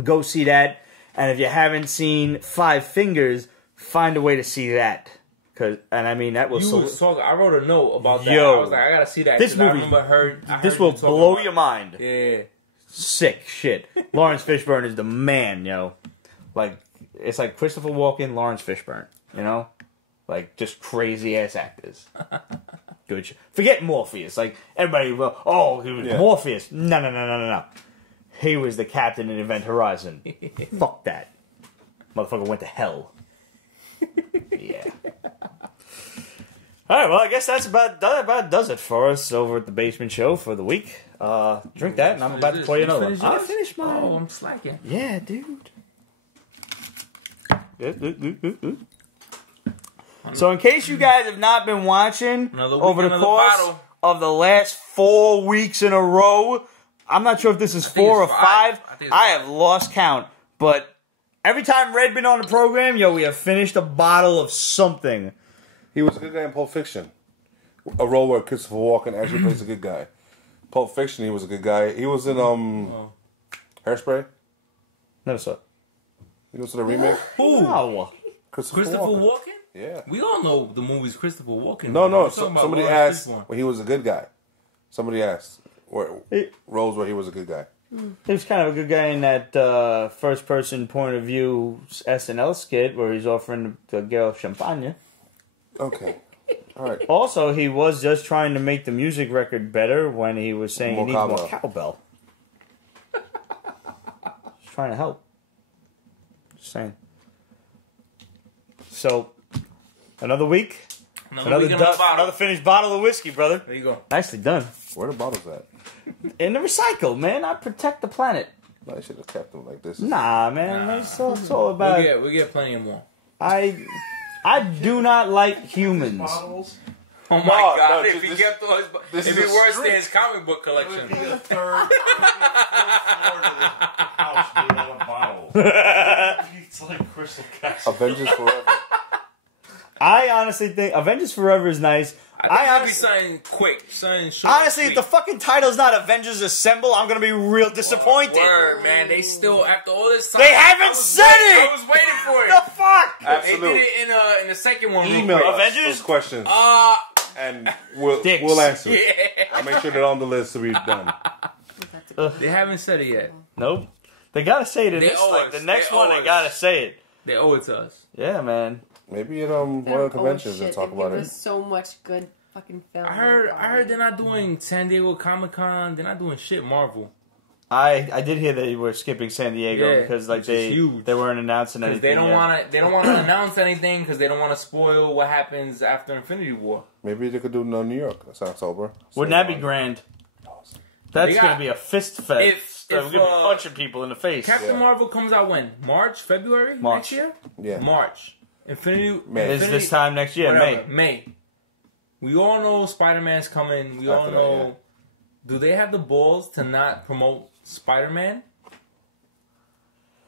go see that. And if you haven't seen Five Fingers, find a way to see that. I mean, that was You was talking. I wrote a note about that. Yo. I was like, I gotta see that. This 'cause movie- I remember heard this you will talking blow about your mind. it. Yeah. Sick shit. Lawrence Fishburne is the man, yo. Like, it's like Christopher Walken, Lawrence Fishburne, you know? Like, just crazy ass actors. Good shit. Forget Morpheus. Like, everybody, well, oh, he was Morpheus. No. He was the captain in Event Horizon. Fuck that. Motherfucker went to hell. Yeah. Alright, well, I guess that about does it for us over at the Basement Show for the week. Drink that, and I'm about to play another one. I finished mine. Oh, I'm slacking. Yeah, dude. So, in case you guys have not been watching Another week, over the another course bottle. of the last 4 weeks in a row, I'm not sure if this is think 4 or it's 5. five. I think it's I have lost count, but every time Red been on the program, yo, we have finished a bottle of something. He was a good guy in Pulp Fiction. A role where Christopher Walken actually plays a good guy. Pulp Fiction, he was a good guy. He was in Hairspray. Never saw it. He goes to the remake. Who? No. Christopher Walken? Yeah. We all know the movie's Christopher Walken. No. We're talking about Somebody Lawrence asked Fishburne. when he was a good guy. Somebody asked roles where he was a good guy. He was kind of a good guy in that first-person point of view SNL skit where he's offering the girl champagne. Okay. All right. Also, he was just trying to make the music record better when he was saying he needs More more cowbell. Just trying to help. Just saying. So, another week. Another week, another bottle. Another finished bottle of whiskey, brother. There you go. Nicely done. Where the bottles at? In the recycle, man. I protect the planet. I should have kept them like this. Nah, man. It's all about... We get plenty of more. I do not like humans. Bottles. Oh my No, god! no, If he this- kept all his, this it'd is be a worse street. than his comic book It would collection. be the third, fourth floor to the house doing all the bottles. It's like Crystal Castle. Avengers Forever. I honestly think Avengers Forever is nice. I think it'd be honestly, something quick, something short. honestly, if the fucking title's not Avengers Assemble, I'm gonna be real disappointed. Word, man, they still after all this time. They haven't said it! I was waiting for The it. fuck? They Absolutely. did it in the second one. real Email quick. us Avengers? those questions, Uh, and we'll Dicks. answer. yeah. I'll make sure they're on the list so we're done. They haven't said it yet. Nope. They gotta say it in They this. owe Like us. the next They one, owe they us. gotta say it. They owe it to us. Yeah, man. Maybe at one of the conventions they'll talk about it. There's so much good fucking film. I heard they're not doing San Diego Comic Con. They're not doing shit Marvel. I did hear they were skipping San Diego Yeah, because like which is huge. they weren't announcing anything. Because they don't yet. want to. They don't want to announce anything because they don't want to spoil what happens after Infinity War. Maybe they could do no New York. That's October. Wouldn't that be grand? That's They got- gonna be a fist fest. If- We're gonna be uh, punching people in the face. Captain Yeah. Marvel comes out when? March, February March. next year. Yeah. March. May. Is this time next year? Whatever, May. May. We all know Spider-Man's coming. We all After that, know. yeah. Do they have the balls to not promote Spider-Man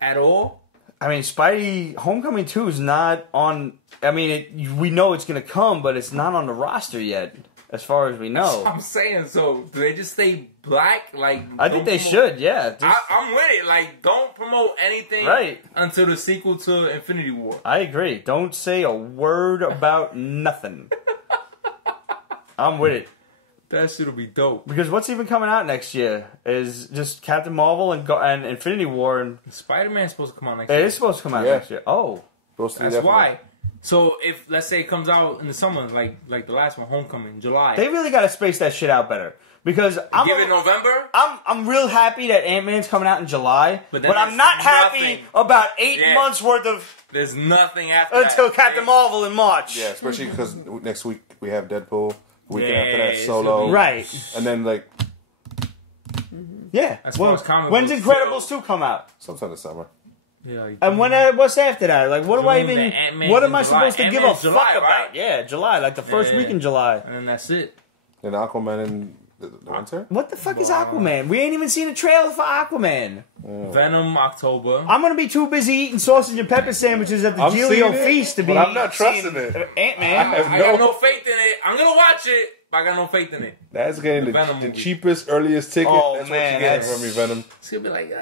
at all? I mean, Spidey Homecoming 2 is not on. I mean, we know it's gonna come, but it's not on the roster yet. as far as we know. I'm saying, so do they just stay black? Like, I think they should, yeah. I'm with it. Like, don't promote anything until the sequel to Infinity War. I agree. Don't say a word about nothing. I'm with it. That shit'll be dope. Because what's even coming out next year is just Captain Marvel and Infinity War. And Spider-Man's supposed to come out next year. It is supposed to come out next year. Oh. That's why. So if, let's say, it comes out in the summer, like the last one, Homecoming, July. They really got to space that shit out better. Because Give it November? I'm real happy that Ant-Man's coming out in July. But I'm not happy about 8 months worth of... There's nothing after until Captain Marvel in March. Yeah, especially because next week we have Deadpool. The weekend after that, Solo. Right. And then, like... Yeah. When's Incredibles 2 come out? Sometime this summer. Yeah, and what's after that? Like, what do I even... What am I supposed to give a fuck about? Right? Yeah, July. Like, the first week in July. And then that's it. And Aquaman in the winter? What the fuck is Aquaman? We ain't even seen a trailer for Aquaman. Venom, October. I'm gonna be too busy eating sausage and pepper sandwiches at the Giglio Feast to be... I'm not trusting it. Ant-Man. I got no faith in it. I'm gonna watch it, but I got no faith in it. That's getting the cheapest, earliest ticket. Oh, that's man, what you're getting from me, Venom. It's gonna be like,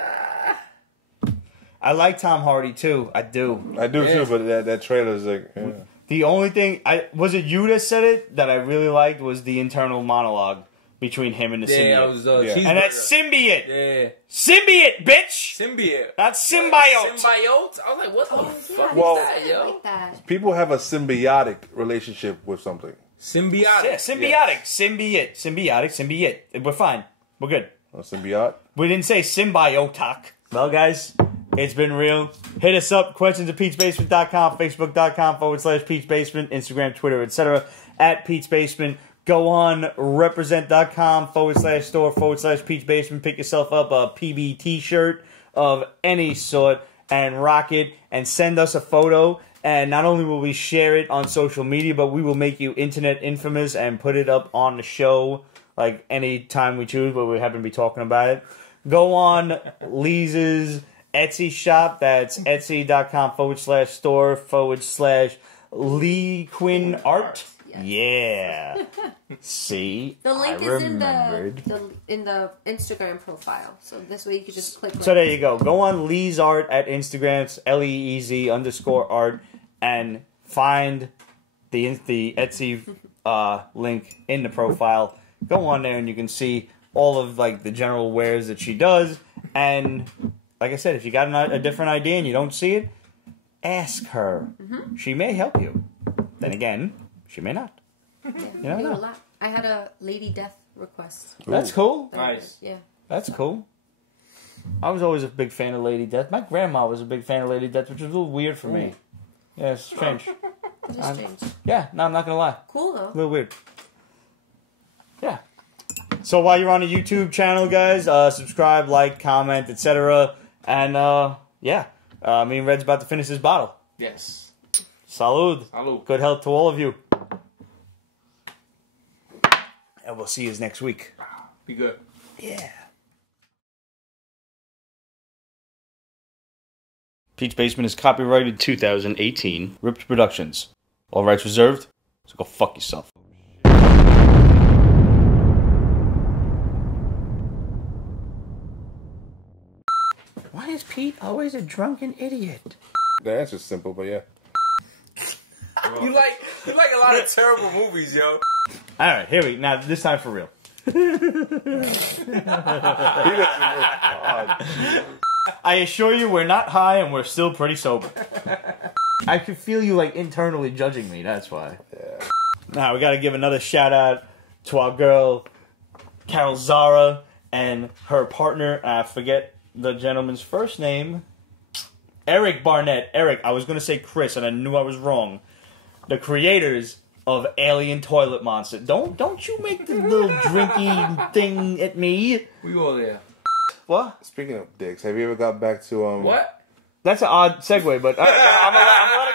I like Tom Hardy, too. I do. I do, too, but that trailer is like... Yeah. The only thing... Was it you that said it that I really liked was the internal monologue between him and the symbiote. And that's symbiote. Yeah. Symbiote, bitch! Symbiote. That's symbiote. Symbiote? I was like, what the fuck Well, is that, yo? Like that. People have a symbiotic relationship with something. Symbiotic. Yeah, symbiotic. Symbiote. Symbiote. We're fine. We're good. A symbiote? We didn't say symbiotic. Well, guys, it's been real. Hit us up. Questions at Pete'sBasement.com, Facebook.com/Pete'sBasement, Instagram, Twitter, etc. at Pete's Basement. Go on represent.com/store/Pete'sBasement. Pick yourself up a PB t-shirt of any sort and rock it and send us a photo. And not only will we share it on social media, but we will make you internet infamous and put it up on the show like any time we choose, but we happen to be talking about it. Go on Lisa's Etsy shop. That's etsy.com/store/Lee Quinn Art. Yes. Yeah. See, the link I is remembered. in the Instagram profile. So this way you can just click. So there you go. Go on Lee's Art at Instagram. It's LEEZ_art and find the Etsy link in the profile. Go on there and you can see all of like the general wares that she does. And like I said, if you got a different idea and you don't see it, ask her. Mm-hmm. She may help you. Then again, she may not. Yeah, you know. I had a Lady Death request. That's cool. Nice. Yeah. That's cool. I was always a big fan of Lady Death. My grandma was a big fan of Lady Death, which was a little weird for me. Yeah, it's strange. It is strange. Yeah, no, I'm not going to lie. Cool, though. A little weird. Yeah. So while you're on the YouTube channel, guys, subscribe, like, comment, etc. And, yeah. Me and Red's about to finish this bottle. Yes. Salud. Salud. Good health to all of you. And we'll see you next week. Be good. Yeah. Pete's Basement is copyrighted 2018. Ripped Productions. All rights reserved. So go fuck yourself. Why is Pete always a drunken idiot? The answer's simple, but yeah. You like a lot of terrible movies, yo. All right, here we now. This time for real. I assure you, we're not high and we're still pretty sober. I can feel you like internally judging me. That's why. Yeah. Now we got to give another shout out to our girl Carol Zara and her partner. I forget the gentleman's first name. Eric Barnett. Eric. I was gonna say Chris, and I knew I was wrong. The creators of Alien Toilet Monster. Don't you make the little drinky thing at me. We all there. What? Speaking of dicks, have you ever got back to What? That's an odd segue, but I'm allowed to